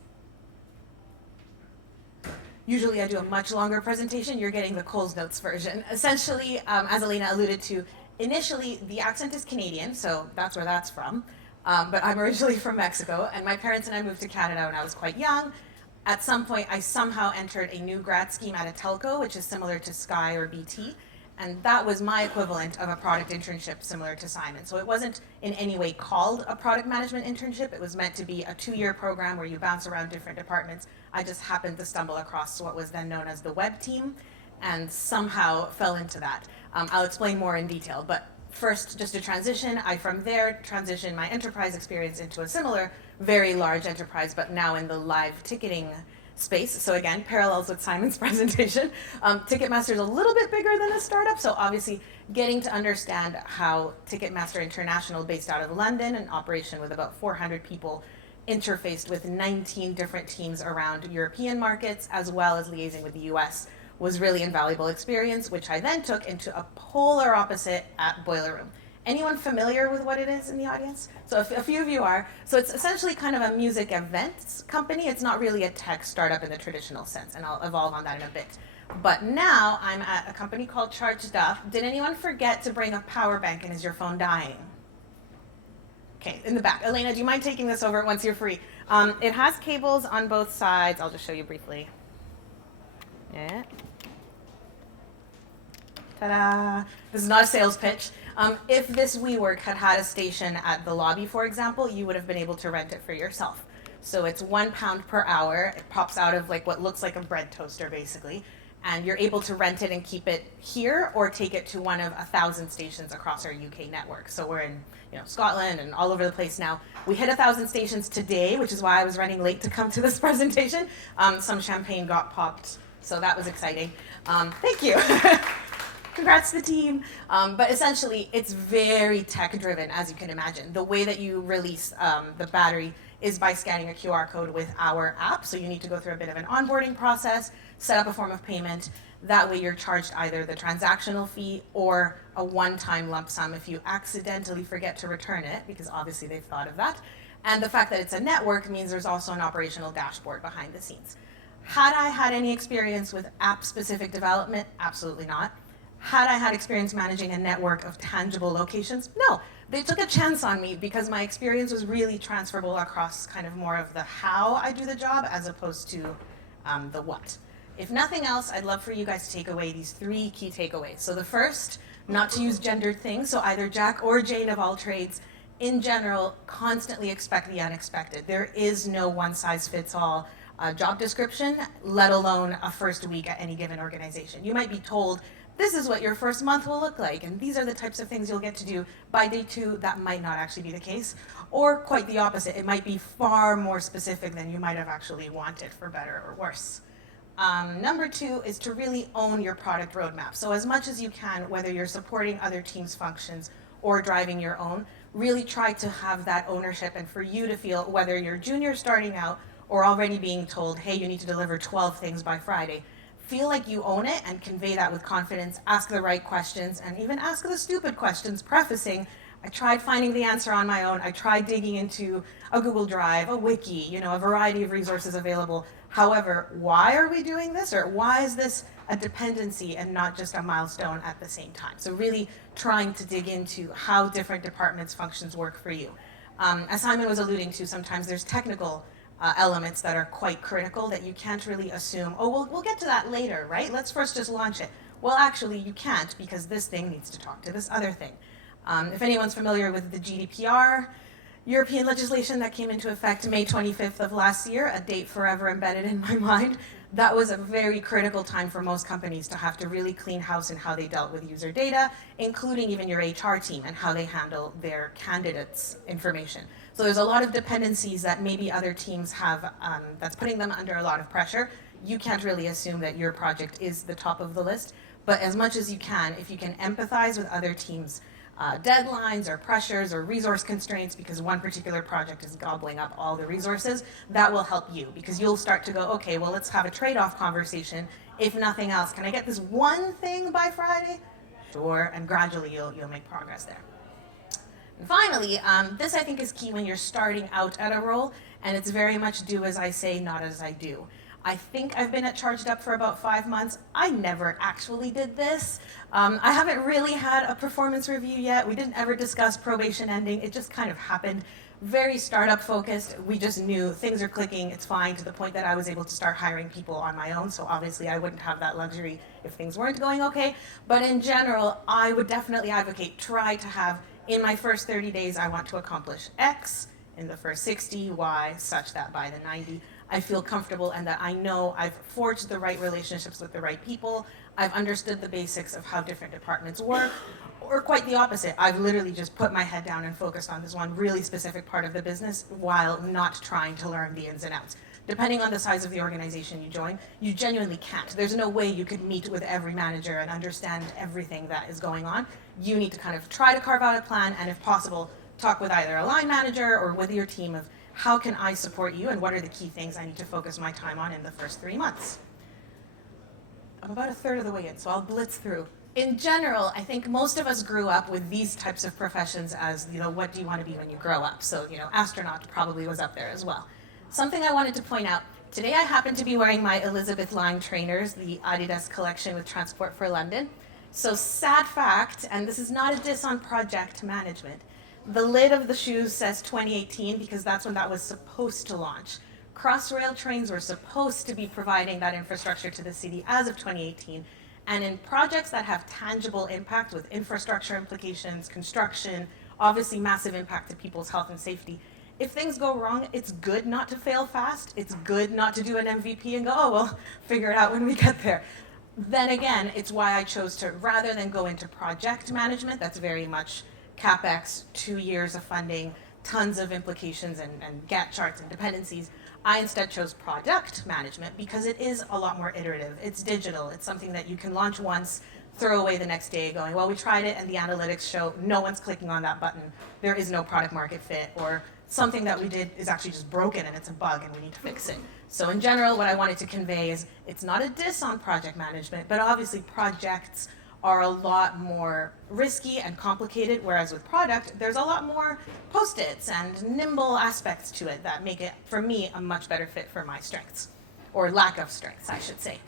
Usually I do a much longer presentation. You're getting the Coles Notes version. Essentially, as Elena alluded to, initially the accent is Canadian, so that's where that's from. But I'm originally from Mexico, and my parents and I moved to Canada when I was quite young. At some point, I somehow entered a new grad scheme at a telco, which is similar to Sky or BT. And that was my equivalent of a product internship similar to Simon. So it wasn't in any way called a product management internship. It was meant to be a 2-year program where you bounce around different departments. I just happened to stumble across what was then known as the web team and somehow fell into that. I'll explain more in detail, but first, just a transition. I from there transitioned my enterprise experience into a similar, very large enterprise, but now in the live ticketing space. So again, parallels with Simon's presentation. Ticketmaster is a little bit bigger than a startup, so obviously getting to understand how Ticketmaster International, based out of London, an operation with about 400 people, interfaced with 19 different teams around European markets, as well as liaising with the US, was really invaluable experience, which I then took into a polar opposite at Boiler Room. Anyone familiar with what it is in the audience? So a few of you are. So it's essentially kind of a music events company. It's not really a tech startup in the traditional sense, and I'll evolve on that in a bit. But now I'm at a company called Charged Up. Did anyone forget to bring a power bank, and is your phone dying? Okay, in the back. Elena, do you mind taking this over once you're free? It has cables on both sides. I'll just show you briefly. Yeah. Ta-da! This is not a sales pitch. If this WeWork had had a station at the lobby, for example, you would have been able to rent it for yourself. So it's £1 per hour. It pops out of like what looks like a bread toaster, basically. And you're able to rent it and keep it here or take it to one of 1,000 stations across our UK network. So we're in Scotland and all over the place now. We hit 1,000 stations today, which is why I was running late to come to this presentation. Some champagne got popped, so that was exciting. Thank you. Congrats to the team. But essentially, it's very tech-driven, as you can imagine. The way that you release the battery is by scanning a QR code with our app. So you need to go through a bit of an onboarding process, set up a form of payment. That way you're charged either the transactional fee or a one-time lump sum if you accidentally forget to return it, because obviously they've thought of that. And the fact that it's a network means there's also an operational dashboard behind the scenes. Had I had any experience with app-specific development? Absolutely not. Had I had experience managing a network of tangible locations? No. They took a chance on me because my experience was really transferable across kind of more of the how I do the job as opposed to the what. If nothing else, I'd love for you guys to take away these 3 key takeaways. So the first, not to use gendered things, so either Jack or Jane of all trades, in general, constantly expect the unexpected. There is no one-size-fits-all job description, let alone a first week at any given organization. You might be told, this is what your first month will look like, and these are the types of things you'll get to do. By day 2, that might not actually be the case, or quite the opposite. It might be far more specific than you might have actually wanted, for better or worse. Number 2 is to really own your product roadmap. So as much as you can, whether you're supporting other teams' functions or driving your own, really try to have that ownership, and for you to feel, whether you're junior starting out or already being told, hey, you need to deliver 12 things by Friday, feel like you own it and convey that with confidence, ask the right questions, and even ask the stupid questions, prefacing, I tried finding the answer on my own, I tried digging into a Google Drive, a wiki, a variety of resources available. However, why are we doing this, or why is this a dependency and not just a milestone at the same time? So really trying to dig into how different departments' functions work for you. As Simon was alluding to, sometimes there's technical elements that are quite critical that you can't really assume, oh, we'll get to that later, right? Let's first just launch it. Well, actually, you can't, because this thing needs to talk to this other thing. If anyone's familiar with the GDPR, European legislation that came into effect May 25th of last year, a date forever embedded in my mind, that was a very critical time for most companies to have to really clean house in how they dealt with user data, including even your HR team and how they handle their candidates' information. So there's a lot of dependencies that maybe other teams have that's putting them under a lot of pressure. You can't really assume that your project is the top of the list, but as much as you can, if you can empathize with other teams' deadlines or pressures or resource constraints because one particular project is gobbling up all the resources, that will help you, because you'll start to go, okay, well, let's have a trade-off conversation. If nothing else, can I get this one thing by Friday? Sure, and gradually you'll make progress there. And finally, this I think is key when you're starting out at a role, and it's very much do as I say, not as I do. I think I've been at Charged Up for about 5 months. I never actually did this. I haven't really had a performance review yet. We didn't ever discuss probation ending. It just kind of happened. very startup focused. We just knew things are clicking, it's fine, to the point that I was able to start hiring people on my own. So obviously I wouldn't have that luxury if things weren't going okay. But in general, I would definitely advocate, try to have, in my first 30 days, I want to accomplish X, in the first 60, Y, such that by the 90, I feel comfortable and that I know I've forged the right relationships with the right people. I've understood the basics of how different departments work, or quite the opposite. I've literally just put my head down and focused on this one really specific part of the business while not trying to learn the ins and outs. Depending on the size of the organization you join, you genuinely can't. There's no way you could meet with every manager and understand everything that is going on. You need to kind of try to carve out a plan, and if possible, talk with either a line manager or with your team of how can I support you and what are the key things I need to focus my time on in the first 3 months. I'm about a third of the way in, so I'll blitz through. In general, I think most of us grew up with these types of professions as, what do you want to be when you grow up? So, astronaut probably was up there as well. Something I wanted to point out, today I happen to be wearing my Elizabeth Line trainers, the Adidas collection with Transport for London. So sad fact, and this is not a diss on project management, the lid of the shoes says 2018 because that's when that was supposed to launch. Crossrail trains were supposed to be providing that infrastructure to the city as of 2018. And in projects that have tangible impact with infrastructure implications, construction, obviously massive impact to people's health and safety, if things go wrong, it's good not to fail fast. It's good not to do an MVP and go, oh, well, figure it out when we get there. Then again, it's why I chose to, rather than go into project management, that's very much CapEx, 2 years of funding, tons of implications and Gantt charts and dependencies. I instead chose product management because it is a lot more iterative. It's digital. It's something that you can launch once, throw away the next day going, well, we tried it and the analytics show no one's clicking on that button. There is no product market fit, or something that we did is actually just broken and it's a bug and we need to fix it. So in general, what I wanted to convey is it's not a diss on project management, but obviously projects are a lot more risky and complicated, whereas with product, there's a lot more post-its and nimble aspects to it that make it, for me, a much better fit for my strengths, or lack of strengths, I should say.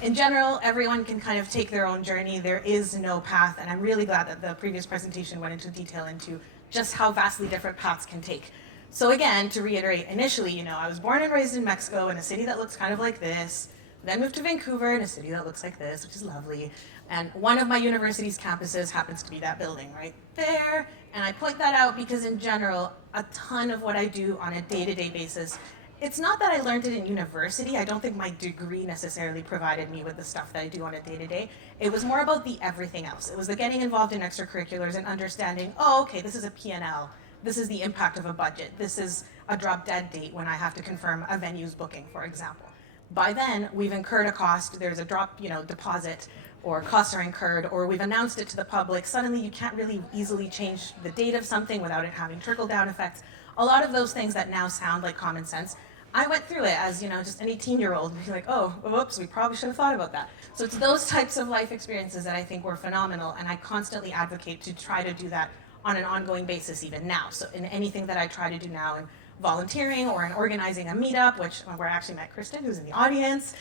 In general, everyone can kind of take their own journey. There is no path, and I'm really glad that the previous presentation went into detail into just how vastly different paths can take. So again, to reiterate, initially, I was born and raised in Mexico in a city that looks kind of like this, then moved to Vancouver in a city that looks like this, which is lovely. And one of my university's campuses happens to be that building right there. And I point that out because in general, a ton of what I do on a day-to-day basis, it's not that I learned it in university. I don't think my degree necessarily provided me with the stuff that I do on a day-to-day. It was more about the everything else. It was the getting involved in extracurriculars and understanding, oh, okay, this is a P&L. This is the impact of a budget. This is a drop-dead date when I have to confirm a venue's booking, for example. By then, we've incurred a cost. There's a drop, deposit, or costs are incurred, or we've announced it to the public. Suddenly, you can't really easily change the date of something without it having trickle-down effects. A lot of those things that now sound like common sense, I went through it as, just an 18-year-old. And be like, oh, whoops, we probably should have thought about that. So it's those types of life experiences that I think were phenomenal, and I constantly advocate to try to do that on an ongoing basis even now. So in anything that I try to do now, in volunteering or in organizing a meetup, where I actually met Kristen, who's in the audience,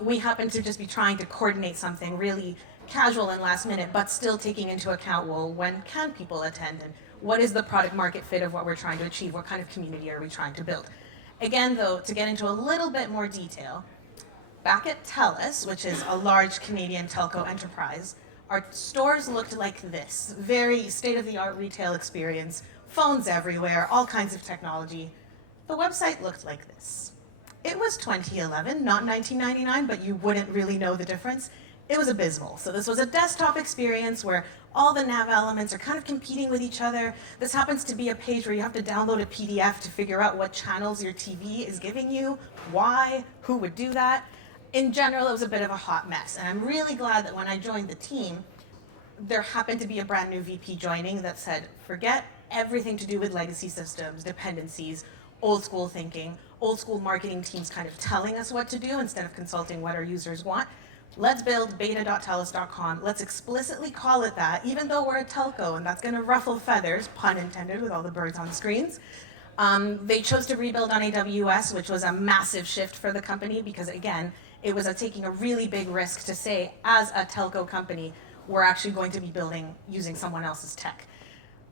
we happen to just be trying to coordinate something really casual and last minute, but still taking into account, well, when can people attend, and what is the product market fit of what we're trying to achieve? What kind of community are we trying to build? Again, though, to get into a little bit more detail, back at TELUS, which is a large Canadian telco enterprise, our stores looked like this, very state-of-the-art retail experience, phones everywhere, all kinds of technology. The website looked like this. It was 2011, not 1999, but you wouldn't really know the difference. It was abysmal. So this was a desktop experience where all the nav elements are kind of competing with each other. This happens to be a page where you have to download a PDF to figure out what channels your TV is giving you, why, who would do that. In general, it was a bit of a hot mess. And I'm really glad that when I joined the team, there happened to be a brand new VP joining that said, forget everything to do with legacy systems, dependencies, old school thinking, old school marketing teams kind of telling us what to do instead of consulting what our users want. Let's build beta.telus.com. Let's explicitly call it that, even though we're a telco, and that's going to ruffle feathers, pun intended, with all the birds on screens. They chose to rebuild on AWS, which was a massive shift for the company because, again, it was taking a really big risk to say, as a telco company, we're actually going to be building using someone else's tech.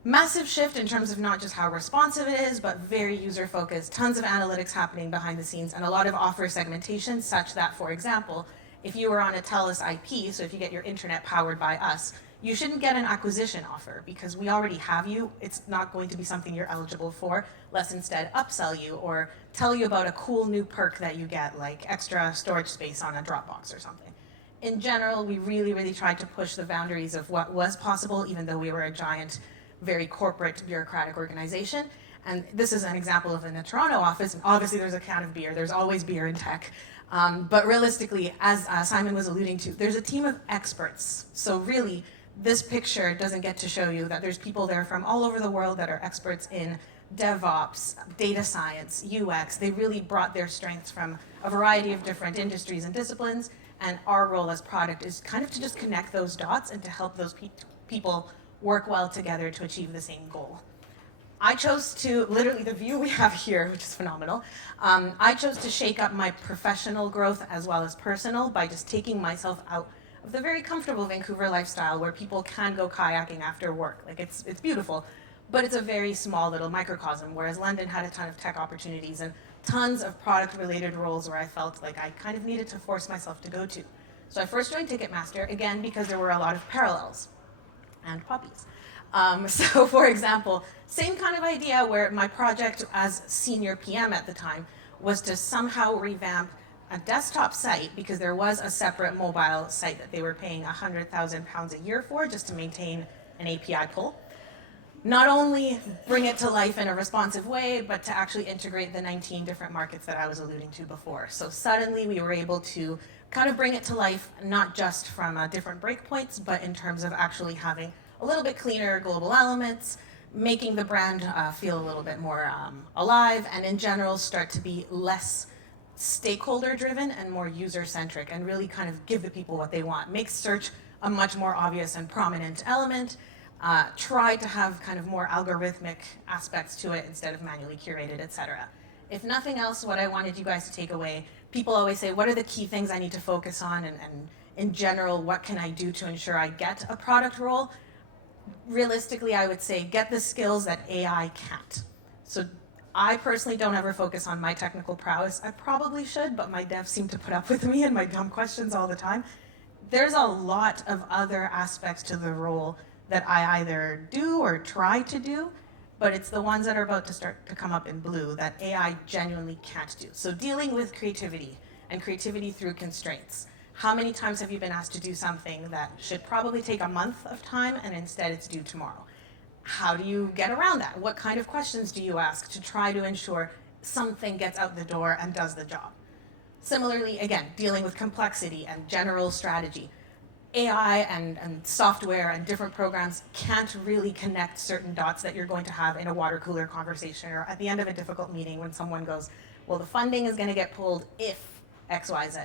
Massive shift in terms of not just how responsive it is, but very user-focused, tons of analytics happening behind the scenes, and a lot of offer segmentation such that, for example, if you were on a TELUS IP, so if you get your internet powered by us, you shouldn't get an acquisition offer because we already have you. It's not going to be something you're eligible for. Let's instead upsell you or tell you about a cool new perk that you get, like extra storage space on a Dropbox or something. In general, we really, really tried to push the boundaries of what was possible, even though we were a giant, very corporate, bureaucratic organization. And this is an example of in the Toronto office. And obviously, there's a can of beer. There's always beer in tech. But realistically, as Simon was alluding to, there's a team of experts. So really, this picture doesn't get to show you that there's people there from all over the world that are experts in DevOps, data science, UX. They really brought their strengths from a variety of different industries and disciplines. And our role as product is kind of to just connect those dots and to help those people work well together to achieve the same goal. I chose to, literally the view we have here, which is phenomenal, I chose to shake up my professional growth as well as personal by just taking myself out of the very comfortable Vancouver lifestyle where people can go kayaking after work. Like it's beautiful, but it's a very small little microcosm, whereas London had a ton of tech opportunities and tons of product-related roles where I felt like I kind of needed to force myself to go to. So I first joined Ticketmaster, again, because there were a lot of parallels and puppies. So for example, same kind of idea where my project as senior PM at the time was to somehow revamp a desktop site because there was a separate mobile site that they were paying £100,000 a year for just to maintain an API pull. Not only bring it to life in a responsive way, but to actually integrate the 19 different markets that I was alluding to before. So suddenly we were able to kind of bring it to life, not just from different breakpoints, but in terms of actually having a little bit cleaner global elements, making the brand feel a little bit more alive, and in general start to be less stakeholder driven and more user centric and really kind of give the people what they want. Make search a much more obvious and prominent element. Try to have kind of more algorithmic aspects to it instead of manually curated, etc. If nothing else, what I wanted you guys to take away, people always say, what are the key things I need to focus on? And in general, what can I do to ensure I get a product role? Realistically, I would say get the skills that AI can't. So I personally don't ever focus on my technical prowess. I probably should, but my devs seem to put up with me and my dumb questions all the time. There's a lot of other aspects to the role that I either do or try to do, but it's the ones that are about to start to come up in blue that AI genuinely can't do. So dealing with creativity and creativity through constraints. How many times have you been asked to do something that should probably take a month of time and instead it's due tomorrow? How do you get around that? What kind of questions do you ask to try to ensure something gets out the door and does the job? Similarly, again, dealing with complexity and general strategy. AI and software and different programs can't really connect certain dots that you're going to have in a water cooler conversation or at the end of a difficult meeting when someone goes, well, the funding is going to get pulled if X, Y, Z.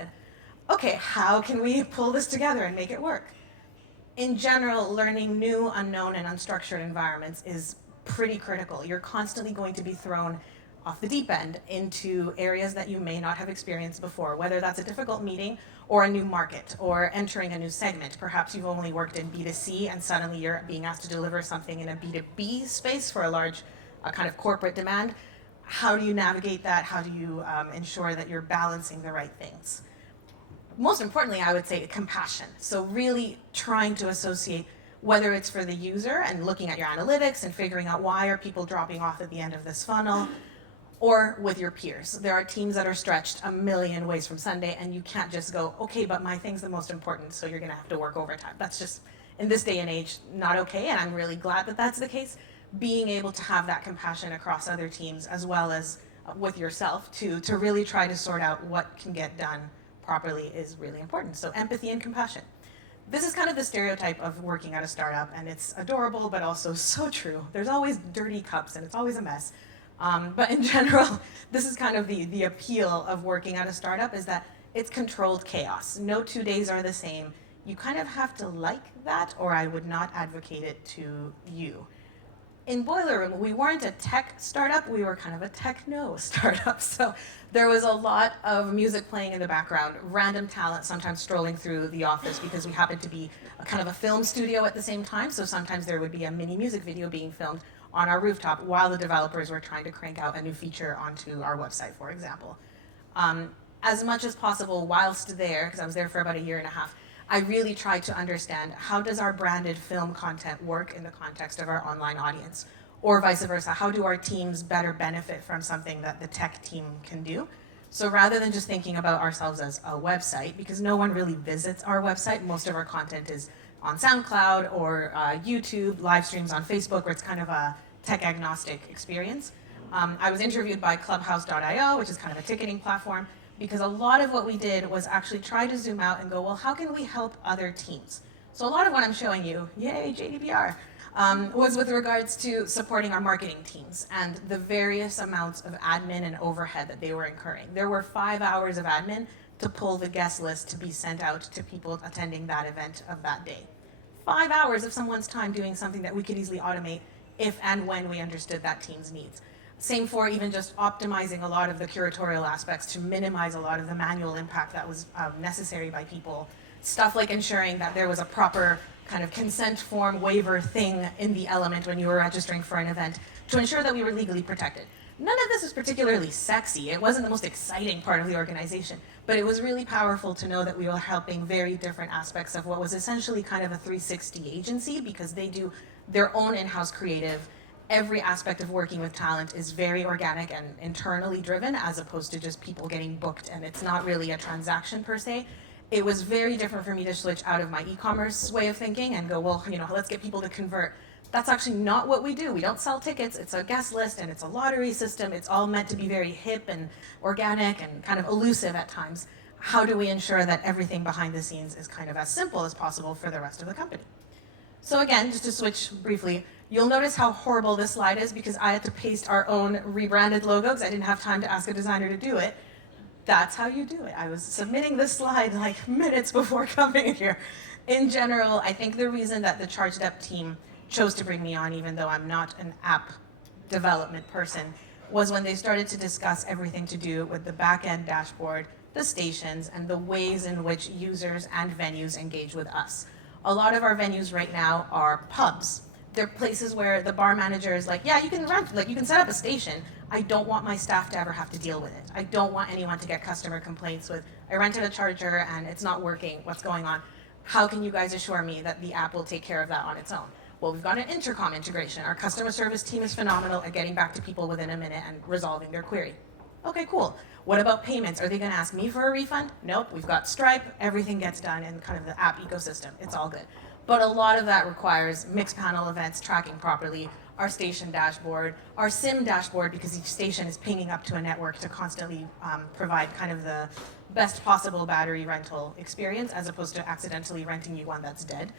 Okay, how can we pull this together and make it work? In general, learning new, unknown, and unstructured environments is pretty critical. You're constantly going to be thrown off the deep end into areas that you may not have experienced before, whether that's a difficult meeting or a new market or entering a new segment. Perhaps you've only worked in B2C and suddenly you're being asked to deliver something in a B2B space for a large kind of corporate demand. How do you navigate that? How do you ensure that you're balancing the right things? Most importantly, I would say compassion. So really trying to associate whether it's for the user and looking at your analytics and figuring out why are people dropping off at the end of this funnel, or with your peers. There are teams that are stretched a million ways from Sunday and you can't just go, okay, but my thing's the most important, so you're gonna have to work overtime. That's just, in this day and age, not okay, and I'm really glad that that's the case. Being able to have that compassion across other teams as well as with yourself to really try to sort out what can get done properly is really important. So empathy and compassion. This is kind of the stereotype of working at a startup, and it's adorable, but also so true. There's always dirty cups and it's always a mess. But in general, this is kind of the appeal of working at a startup is that it's controlled chaos. No 2 days are the same. You kind of have to like that, or I would not advocate it to you. In Boiler Room, we weren't a tech startup, we were kind of a techno startup. So there was a lot of music playing in the background, random talent sometimes strolling through the office because we happened to be a kind of a film studio at the same time. So sometimes there would be a mini music video being filmed on our rooftop while the developers were trying to crank out a new feature onto our website, for example. As much as possible whilst there, because I was there for about a year and a half, I really tried to understand how does our branded film content work in the context of our online audience, or vice versa. How do our teams better benefit from something that the tech team can do? So rather than just thinking about ourselves as a website, because no one really visits our website, most of our content is on SoundCloud or YouTube, live streams on Facebook, where it's kind of a tech agnostic experience. I was interviewed by Clubhouse.io, which is kind of a ticketing platform, because a lot of what we did was actually try to zoom out and go, well, how can we help other teams? So a lot of what I'm showing you, yay, GDPR, was with regards to supporting our marketing teams and the various amounts of admin and overhead that they were incurring. There were 5 hours of admin to pull the guest list to be sent out to people attending that event of that day. 5 hours of someone's time doing something that we could easily automate if and when we understood that team's needs. Same for even just optimizing a lot of the curatorial aspects to minimize a lot of the manual impact that was necessary by people. Stuff like ensuring that there was a proper kind of consent form waiver thing in the element when you were registering for an event to ensure that we were legally protected. None of this is particularly sexy. It wasn't the most exciting part of the organization, but it was really powerful to know that we were helping very different aspects of what was essentially kind of a 360 agency, because they do their own in-house creative. Every aspect of working with talent is very organic and internally driven, as opposed to just people getting booked, and it's not really a transaction per se. It was very different for me to switch out of my e-commerce way of thinking and go, well, let's get people to convert. That's actually not what we do. We don't sell tickets. It's a guest list and it's a lottery system. It's all meant to be very hip and organic and kind of elusive at times. How do we ensure that everything behind the scenes is kind of as simple as possible for the rest of the company? So again, just to switch briefly, you'll notice how horrible this slide is because I had to paste our own rebranded logo because I didn't have time to ask a designer to do it. That's how you do it. I was submitting this slide like minutes before coming here. In general, I think the reason that the Charged Up team chose to bring me on, even though I'm not an app development person, was when they started to discuss everything to do with the back-end dashboard, the stations, and the ways in which users and venues engage with us. A lot of our venues right now are pubs. They're places where the bar manager is like, yeah, you can rent, you can set up a station. I don't want my staff to ever have to deal with it. I don't want anyone to get customer complaints with, I rented a charger and it's not working, what's going on? How can you guys assure me that the app will take care of that on its own? Well, we've got an intercom integration. Our customer service team is phenomenal at getting back to people within a minute and resolving their query. Okay, cool. What about payments? Are they gonna ask me for a refund? Nope, we've got Stripe, everything gets done in kind of the app ecosystem. It's all good. But a lot of that requires mixed panel events tracking properly, our station dashboard, our SIM dashboard, because each station is pinging up to a network to constantly provide kind of the best possible battery rental experience, as opposed to accidentally renting you one that's dead.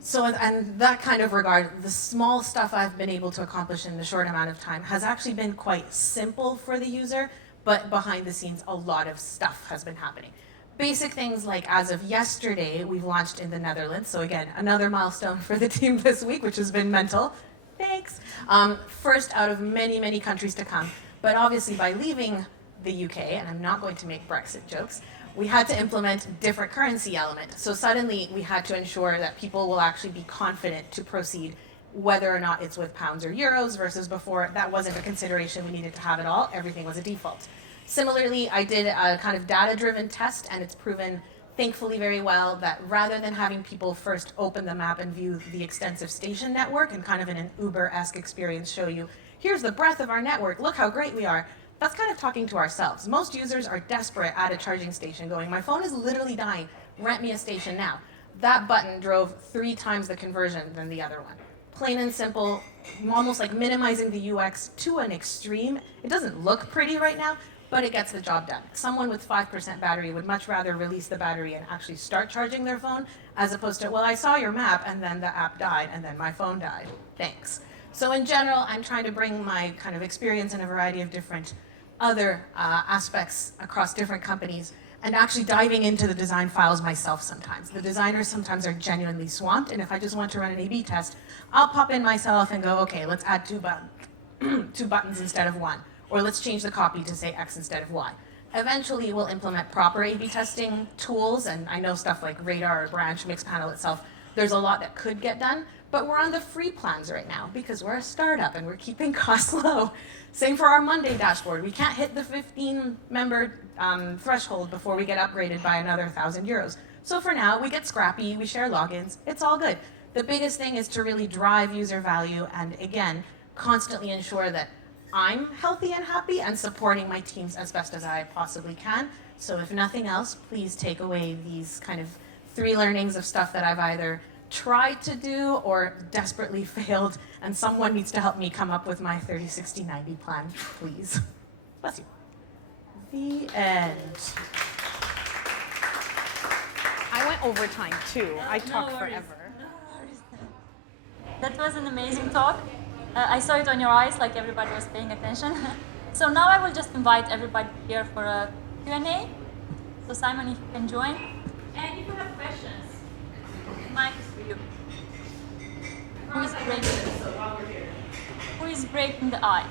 So in that kind of regard, the small stuff I've been able to accomplish in the short amount of time has actually been quite simple for the user, but behind the scenes, a lot of stuff has been happening. Basic things like, as of yesterday, we've launched in the Netherlands. So again, another milestone for the team this week, which has been mental. Thanks. First out of many, many countries to come. But obviously by leaving the UK, and I'm not going to make Brexit jokes, we had to implement different currency element. So suddenly we had to ensure that people will actually be confident to proceed, whether or not it's with pounds or euros, versus before that wasn't a consideration we needed to have at all. Everything was a default. Similarly, I did a kind of data-driven test, and it's proven, thankfully, very well that rather than having people first open the map and view the extensive station network and kind of in an Uber-esque experience show you, here's the breadth of our network, look how great we are, that's kind of talking to ourselves. Most users are desperate at a charging station going, my phone is literally dying, rent me a station now. That button drove 3 times the conversion than the other one. Plain and simple, almost like minimizing the UX to an extreme. It doesn't look pretty right now, but it gets the job done. Someone with 5% battery would much rather release the battery and actually start charging their phone, as opposed to, well, I saw your map and then the app died and then my phone died. Thanks. So in general, I'm trying to bring my kind of experience in a variety of different other aspects across different companies and actually diving into the design files myself sometimes. The designers sometimes are genuinely swamped, and if I just want to run an A/B test, I'll pop in myself and go, okay, let's add two buttons instead of one, or let's change the copy to say X instead of Y. Eventually, we'll implement proper A/B testing tools, and I know stuff like Radar or Branch, Mixpanel itself. There's a lot that could get done, but we're on the free plans right now because we're a startup and we're keeping costs low. Same for our Monday dashboard. We can't hit the 15-member threshold before we get upgraded by another 1,000 euros. So for now, we get scrappy, we share logins, it's all good. The biggest thing is to really drive user value and, again, constantly ensure that I'm healthy and happy and supporting my teams as best as I possibly can. So if nothing else, please take away these kind of 3 learnings of stuff that I've either tried to do or desperately failed, and someone needs to help me come up with my 30, 60, 90 plan, please. Bless you. The end. I went overtime too. I No talked worries. forever. That was an amazing talk. I saw it on your eyes, like everybody was paying attention. So now I will just invite everybody here for a Q&A. So Simon, if you can join. And if you have questions, the mic is for you. Who is breaking the ice?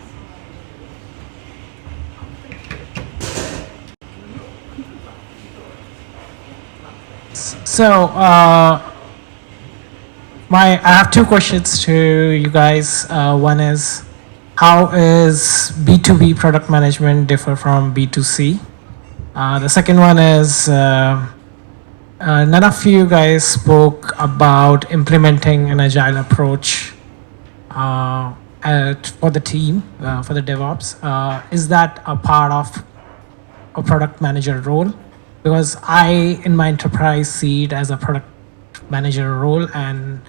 So, I have 2 questions to you guys. One is, how is B2B product management differ from B2C? The second one is, none of you guys spoke about implementing an agile approach for the team, for the DevOps. Is that a part of a product manager role? Because I, in my enterprise, see it as a product manager role, and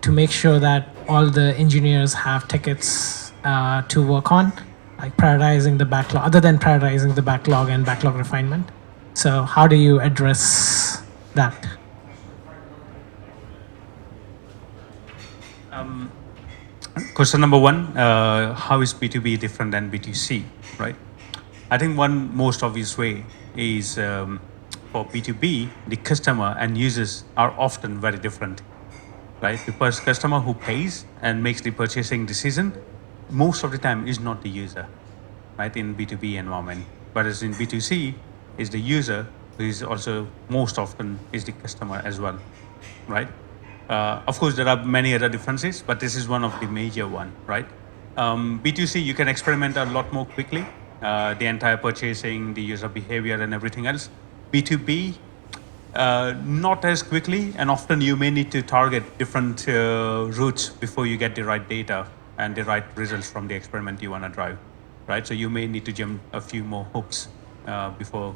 to make sure that all the engineers have tickets to work on, like prioritizing the backlog, other than prioritizing the backlog and backlog refinement. So how do you address that? Question number 1, how is B2B different than B2C, right? I think one most obvious way is for B2B, the customer and users are often very different, right? The customer who pays and makes the purchasing decision most of the time is not the user, right, in B2B environment. Whereas in B2C, is the user who is also most often is the customer as well, right? Of course, there are many other differences, but this is one of the major one, right? B2C, you can experiment a lot more quickly, the entire purchasing, the user behavior and everything else. B2B, not as quickly, and often you may need to target different routes before you get the right data and the right results from the experiment you want to drive, right? So you may need to jump a few more hoops before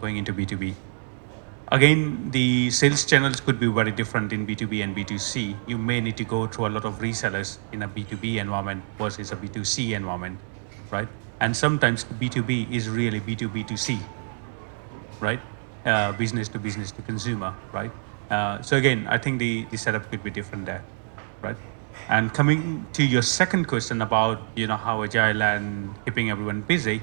going into B2B. Again, the sales channels could be very different in B2B and B2C. You may need to go through a lot of resellers in a B2B environment versus a B2C environment, right? And sometimes B2B is really B2B2C, right? Business to consumer, right? So again, I think the setup could be different there, right? And coming to your second question about, how agile and keeping everyone busy,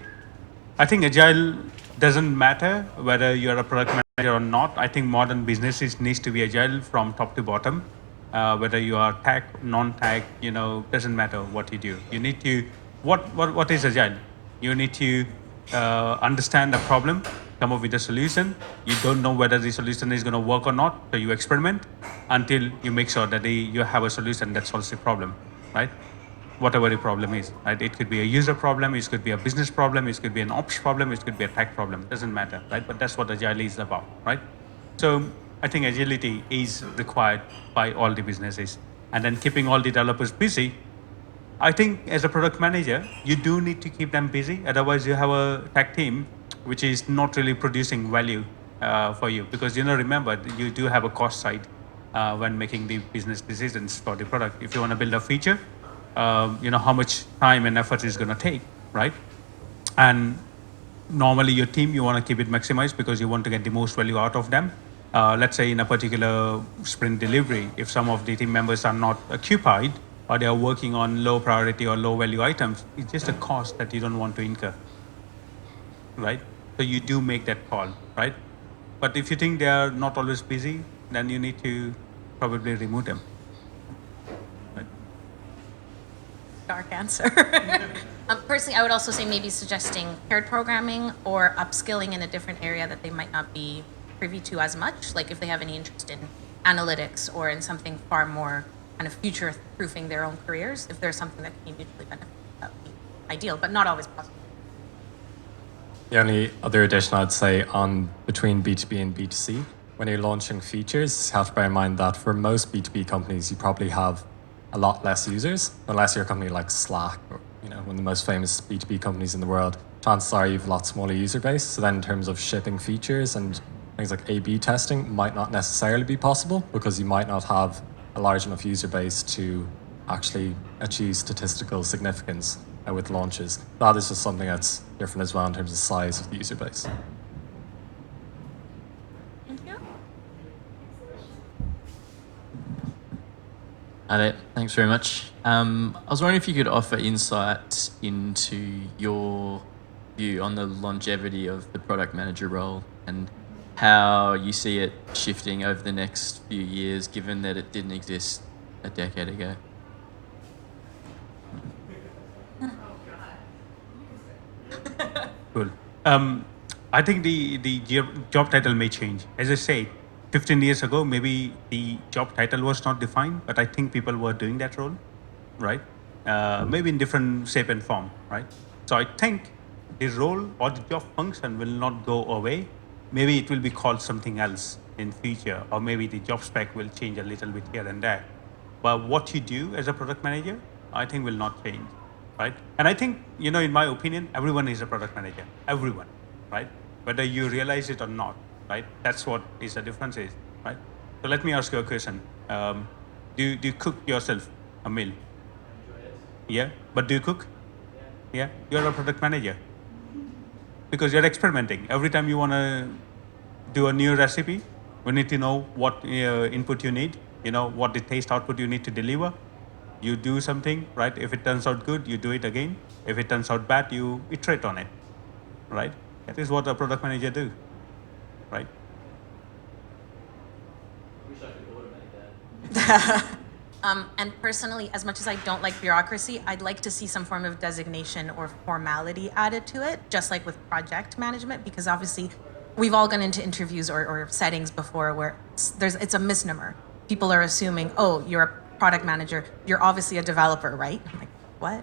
I think agile doesn't matter whether you're a product manager or not. I think modern businesses needs to be agile from top to bottom. Whether you are tech, non-tech, doesn't matter what you do. You need to, what is agile? You need to understand the problem, come up with a solution. You don't know whether the solution is going to work or not, so you experiment until you make sure that you have a solution that solves the problem, right? Whatever the problem is, right? It could be a user problem, it could be a business problem, it could be an ops problem, it could be a tech problem, doesn't matter, right? But that's what agile is about, right? So I think agility is required by all the businesses. And then keeping all the developers busy, I think as a product manager, you do need to keep them busy. Otherwise you have a tech team which is not really producing value for you. Because, remember, you do have a cost side when making the business decisions for the product. If you want to build a feature, how much time and effort is going to take, right? And normally your team, you want to keep it maximized because you want to get the most value out of them. Let's say in a particular sprint delivery, if some of the team members are not occupied or they are working on low priority or low value items, it's just a cost that you don't want to incur, right? So you do make that call, right? But if you think they are not always busy, then you need to probably remove them. Right. Dark answer. Personally, I would also say maybe suggesting paired programming or upskilling in a different area that they might not be privy to as much. Like if they have any interest in analytics or in something far more kind of future-proofing their own careers, if there's something that can be mutually beneficial, that would be ideal, but not always possible. The only other addition I'd say on between B2B and B2C, when you're launching features, you have to bear in mind that for most B2B companies, you probably have a lot less users, unless you're a company like Slack or one of the most famous B2B companies in the world. Chances are you have a lot smaller user base. So then in terms of shipping features and things like A/B testing might not necessarily be possible because you might not have a large enough user base to actually achieve statistical significance with launches. That is just something that's different as well in terms of size of the user base. Thank you. Hi there. Thanks very much. I was wondering if you could offer insight into your view on the longevity of the product manager role and how you see it shifting over the next few years, given that it didn't exist a decade ago. Cool. I think the job title may change. As I said, 15 years ago, maybe the job title was not defined, but I think people were doing that role, right? Maybe in different shape and form, right? So I think the role or the job function will not go away. Maybe it will be called something else in future, or maybe the job spec will change a little bit here and there. But what you do as a product manager, I think will not change, right? And I think, in my opinion, everyone is a product manager, everyone, right? Whether you realize it or not, right? That's what is the difference is, right? So let me ask you a question. Do you cook yourself a meal? Yeah, but do you cook? Yeah, you're a product manager. Because you're experimenting. Every time you want to do a new recipe, we need to know what input you need, what the taste output you need to deliver. You do something, right? If it turns out good, you do it again. If it turns out bad, you iterate on it, right? That is what a product manager do, right? And personally, as much as I don't like bureaucracy, I'd like to see some form of designation or formality added to it, just like with project management, because obviously we've all gone into interviews or settings before where it's a misnomer. People are assuming, oh, you're a product manager, you're obviously a developer, right? I'm like, what?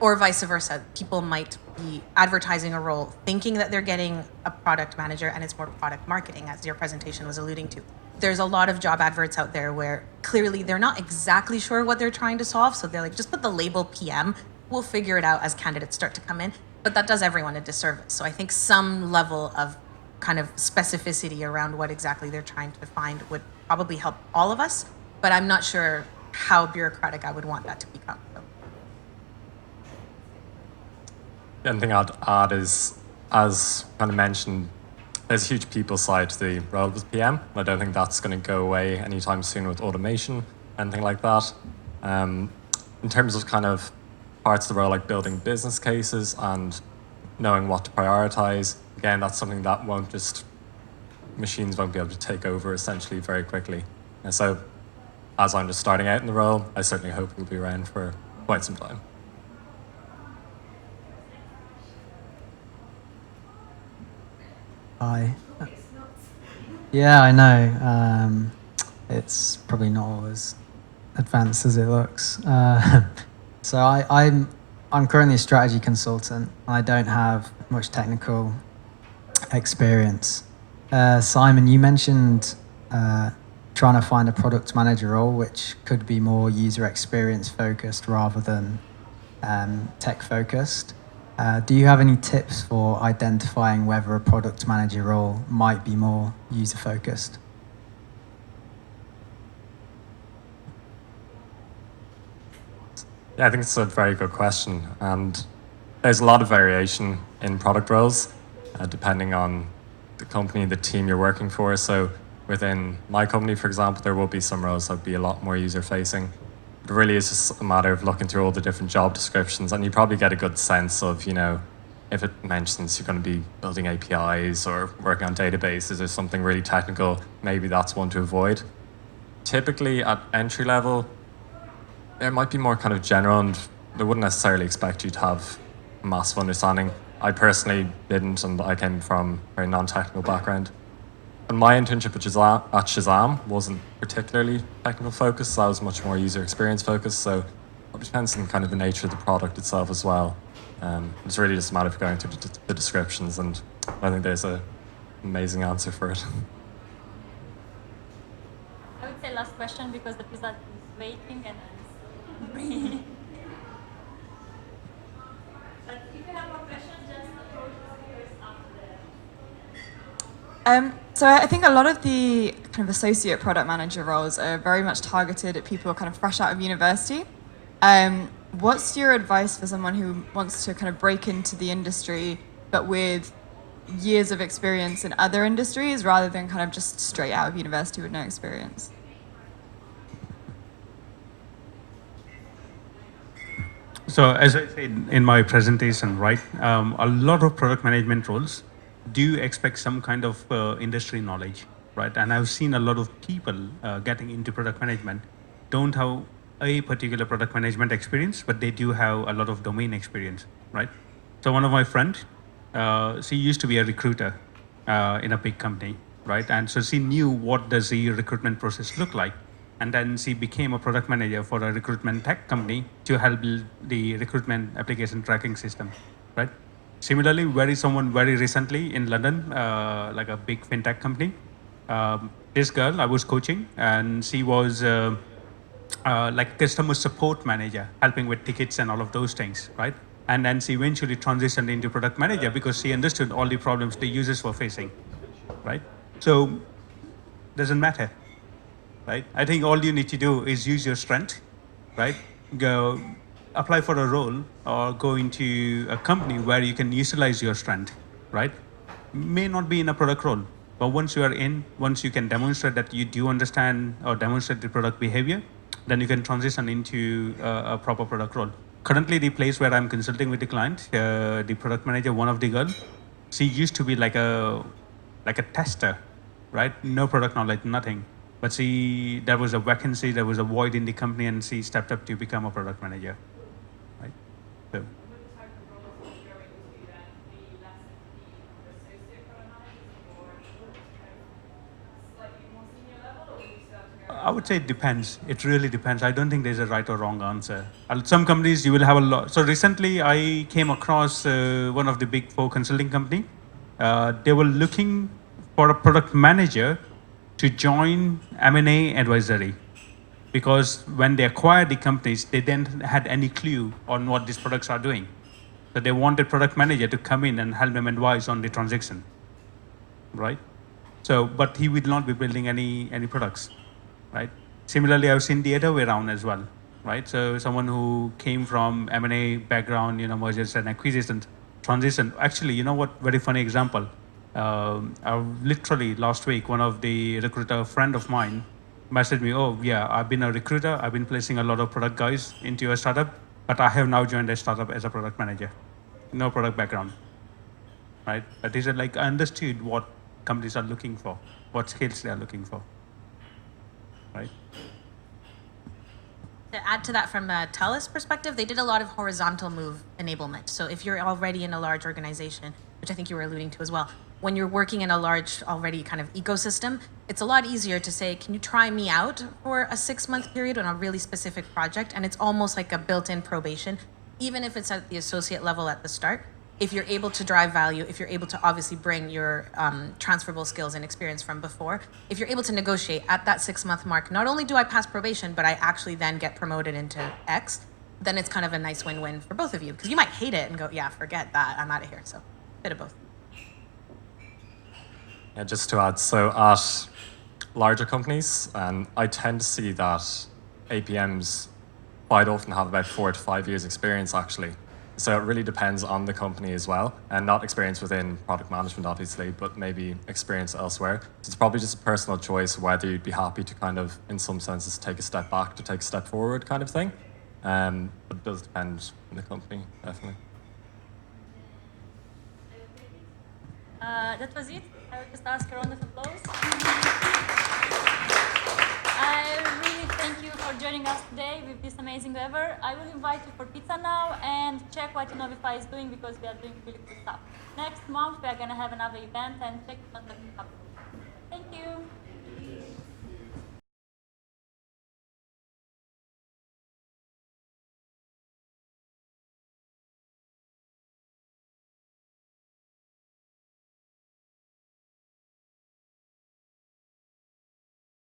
Or vice versa. People might be advertising a role thinking that they're getting a product manager and it's more product marketing, as your presentation was alluding to. There's a lot of job adverts out there where clearly they're not exactly sure what they're trying to solve. So they're like, just put the label PM. We'll figure it out as candidates start to come in. But that does everyone a disservice. So I think some level of kind of specificity around what exactly they're trying to find would probably help all of us. But I'm not sure how bureaucratic I would want that to become. So. The only thing I'd add is, as kind of mentioned, there's a huge people side to the role of PM. I don't think that's going to go away anytime soon with automation, anything like that. In terms of kind of parts of the role like building business cases and knowing what to prioritize, again, that's something that machines won't be able to take over essentially very quickly. And so as I'm just starting out in the role, I certainly hope we'll be around for quite some time. Hi. Yeah, I know. It's probably not as advanced as it looks. So I'm currently a strategy consultant. I don't have much technical experience. Simon, you mentioned trying to find a product manager role, which could be more user experience focused rather than tech focused. Do you have any tips for identifying whether a product manager role might be more user focused? Yeah, I think it's a very good question. And there's a lot of variation in product roles, depending on the company, the team you're working for. So within my company, for example, there will be some roles that would be a lot more user-facing. It really is just a matter of looking through all the different job descriptions, and you probably get a good sense of, if it mentions you're going to be building APIs or working on databases or something really technical, maybe that's one to avoid. Typically at entry level, it might be more kind of general and they wouldn't necessarily expect you to have a massive understanding. I personally didn't, and I came from a very non-technical background. And my internship at Shazam wasn't particularly technical focused, that was much more user experience focused, so it depends on kind of the nature of the product itself as well. It's really just a matter of going through the descriptions, and I think there's an amazing answer for it. I would say last question because the presenter is waiting and I'm free. But if you have more questions, just approach the speakers after that. So I think a lot of the kind of associate product manager roles are very much targeted at people kind of fresh out of university. What's your advice for someone who wants to kind of break into the industry, but with years of experience in other industries rather than kind of just straight out of university with no experience? So as I said in my presentation, right, a lot of product management roles do expect some kind of industry knowledge, right? And I've seen a lot of people getting into product management don't have a particular product management experience, but they do have a lot of domain experience, right? So one of my friends, she used to be a recruiter in a big company, right? And so she knew what does the recruitment process look like. And then she became a product manager for a recruitment tech company to help build the recruitment application tracking system, right? Similarly, someone very recently in London, like a big fintech company, this girl I was coaching, and she was like customer support manager, helping with tickets and all of those things, right? And then she eventually transitioned into product manager because she understood all the problems the users were facing, right? So, doesn't matter, right? I think all you need to do is use your strength, right? Go apply for a role or go into a company where you can utilize your strength, right? May not be in a product role, but once you are in, once you can demonstrate that you do understand or demonstrate the product behavior, then you can transition into a proper product role. Currently, the place where I'm consulting with the client, the product manager, one of the girl, she used to be like a tester, right? No product knowledge, nothing. But there was a vacancy, there was a void in the company, and she stepped up to become a product manager, right? So. I would say it depends. It really depends. I don't think there's a right or wrong answer. Some companies you will have a lot. So recently I came across one of the big four consulting company. They were looking for a product manager to join M&A advisory, because when they acquired the companies, they didn't had any clue on what these products are doing. So they wanted product manager to come in and help them advise on the transaction, right? So, but he would not be building any products, right? Similarly, I've seen the other way around as well, right? So someone who came from M&A background, mergers and acquisitions, transition. Actually, you know what? Very funny example. Literally last week, one of the recruiter friend of mine messaged me, oh yeah, I've been a recruiter. I've been placing a lot of product guys into a startup, but I have now joined a startup as a product manager. No product background, right? But they said, like, I understood what companies are looking for, what skills they are looking for, right? To add to that from a TELUS perspective, they did a lot of horizontal move enablement. So if you're already in a large organization, which I think you were alluding to as well, when you're working in a large already kind of ecosystem, it's a lot easier to say, can you try me out for a 6-month period on a really specific project? And it's almost like a built-in probation, even if it's at the associate level at the start. If you're able to drive value, if you're able to obviously bring your transferable skills and experience from before, if you're able to negotiate at that 6-month mark, not only do I pass probation, but I actually then get promoted into X, then it's kind of a nice win-win for both of you. Because you might hate it and go, yeah, forget that, I'm out of here. So, bit of both. Yeah, just to add, so at larger companies, I tend to see that APMs quite often have about 4 to 5 years experience actually. So it really depends on the company as well, and not experience within product management obviously, but maybe experience elsewhere. So it's probably just a personal choice whether you'd be happy to kind of, in some senses, take a step back to take a step forward kind of thing. But it does depend on the company, definitely. That was it. I will just ask a round of applause. I really thank you for joining us today with this amazing webinar. I will invite you for pizza now and check what Innovify is doing because we are doing really cool stuff. Next month we are going to have another event and check it on the. Thank you.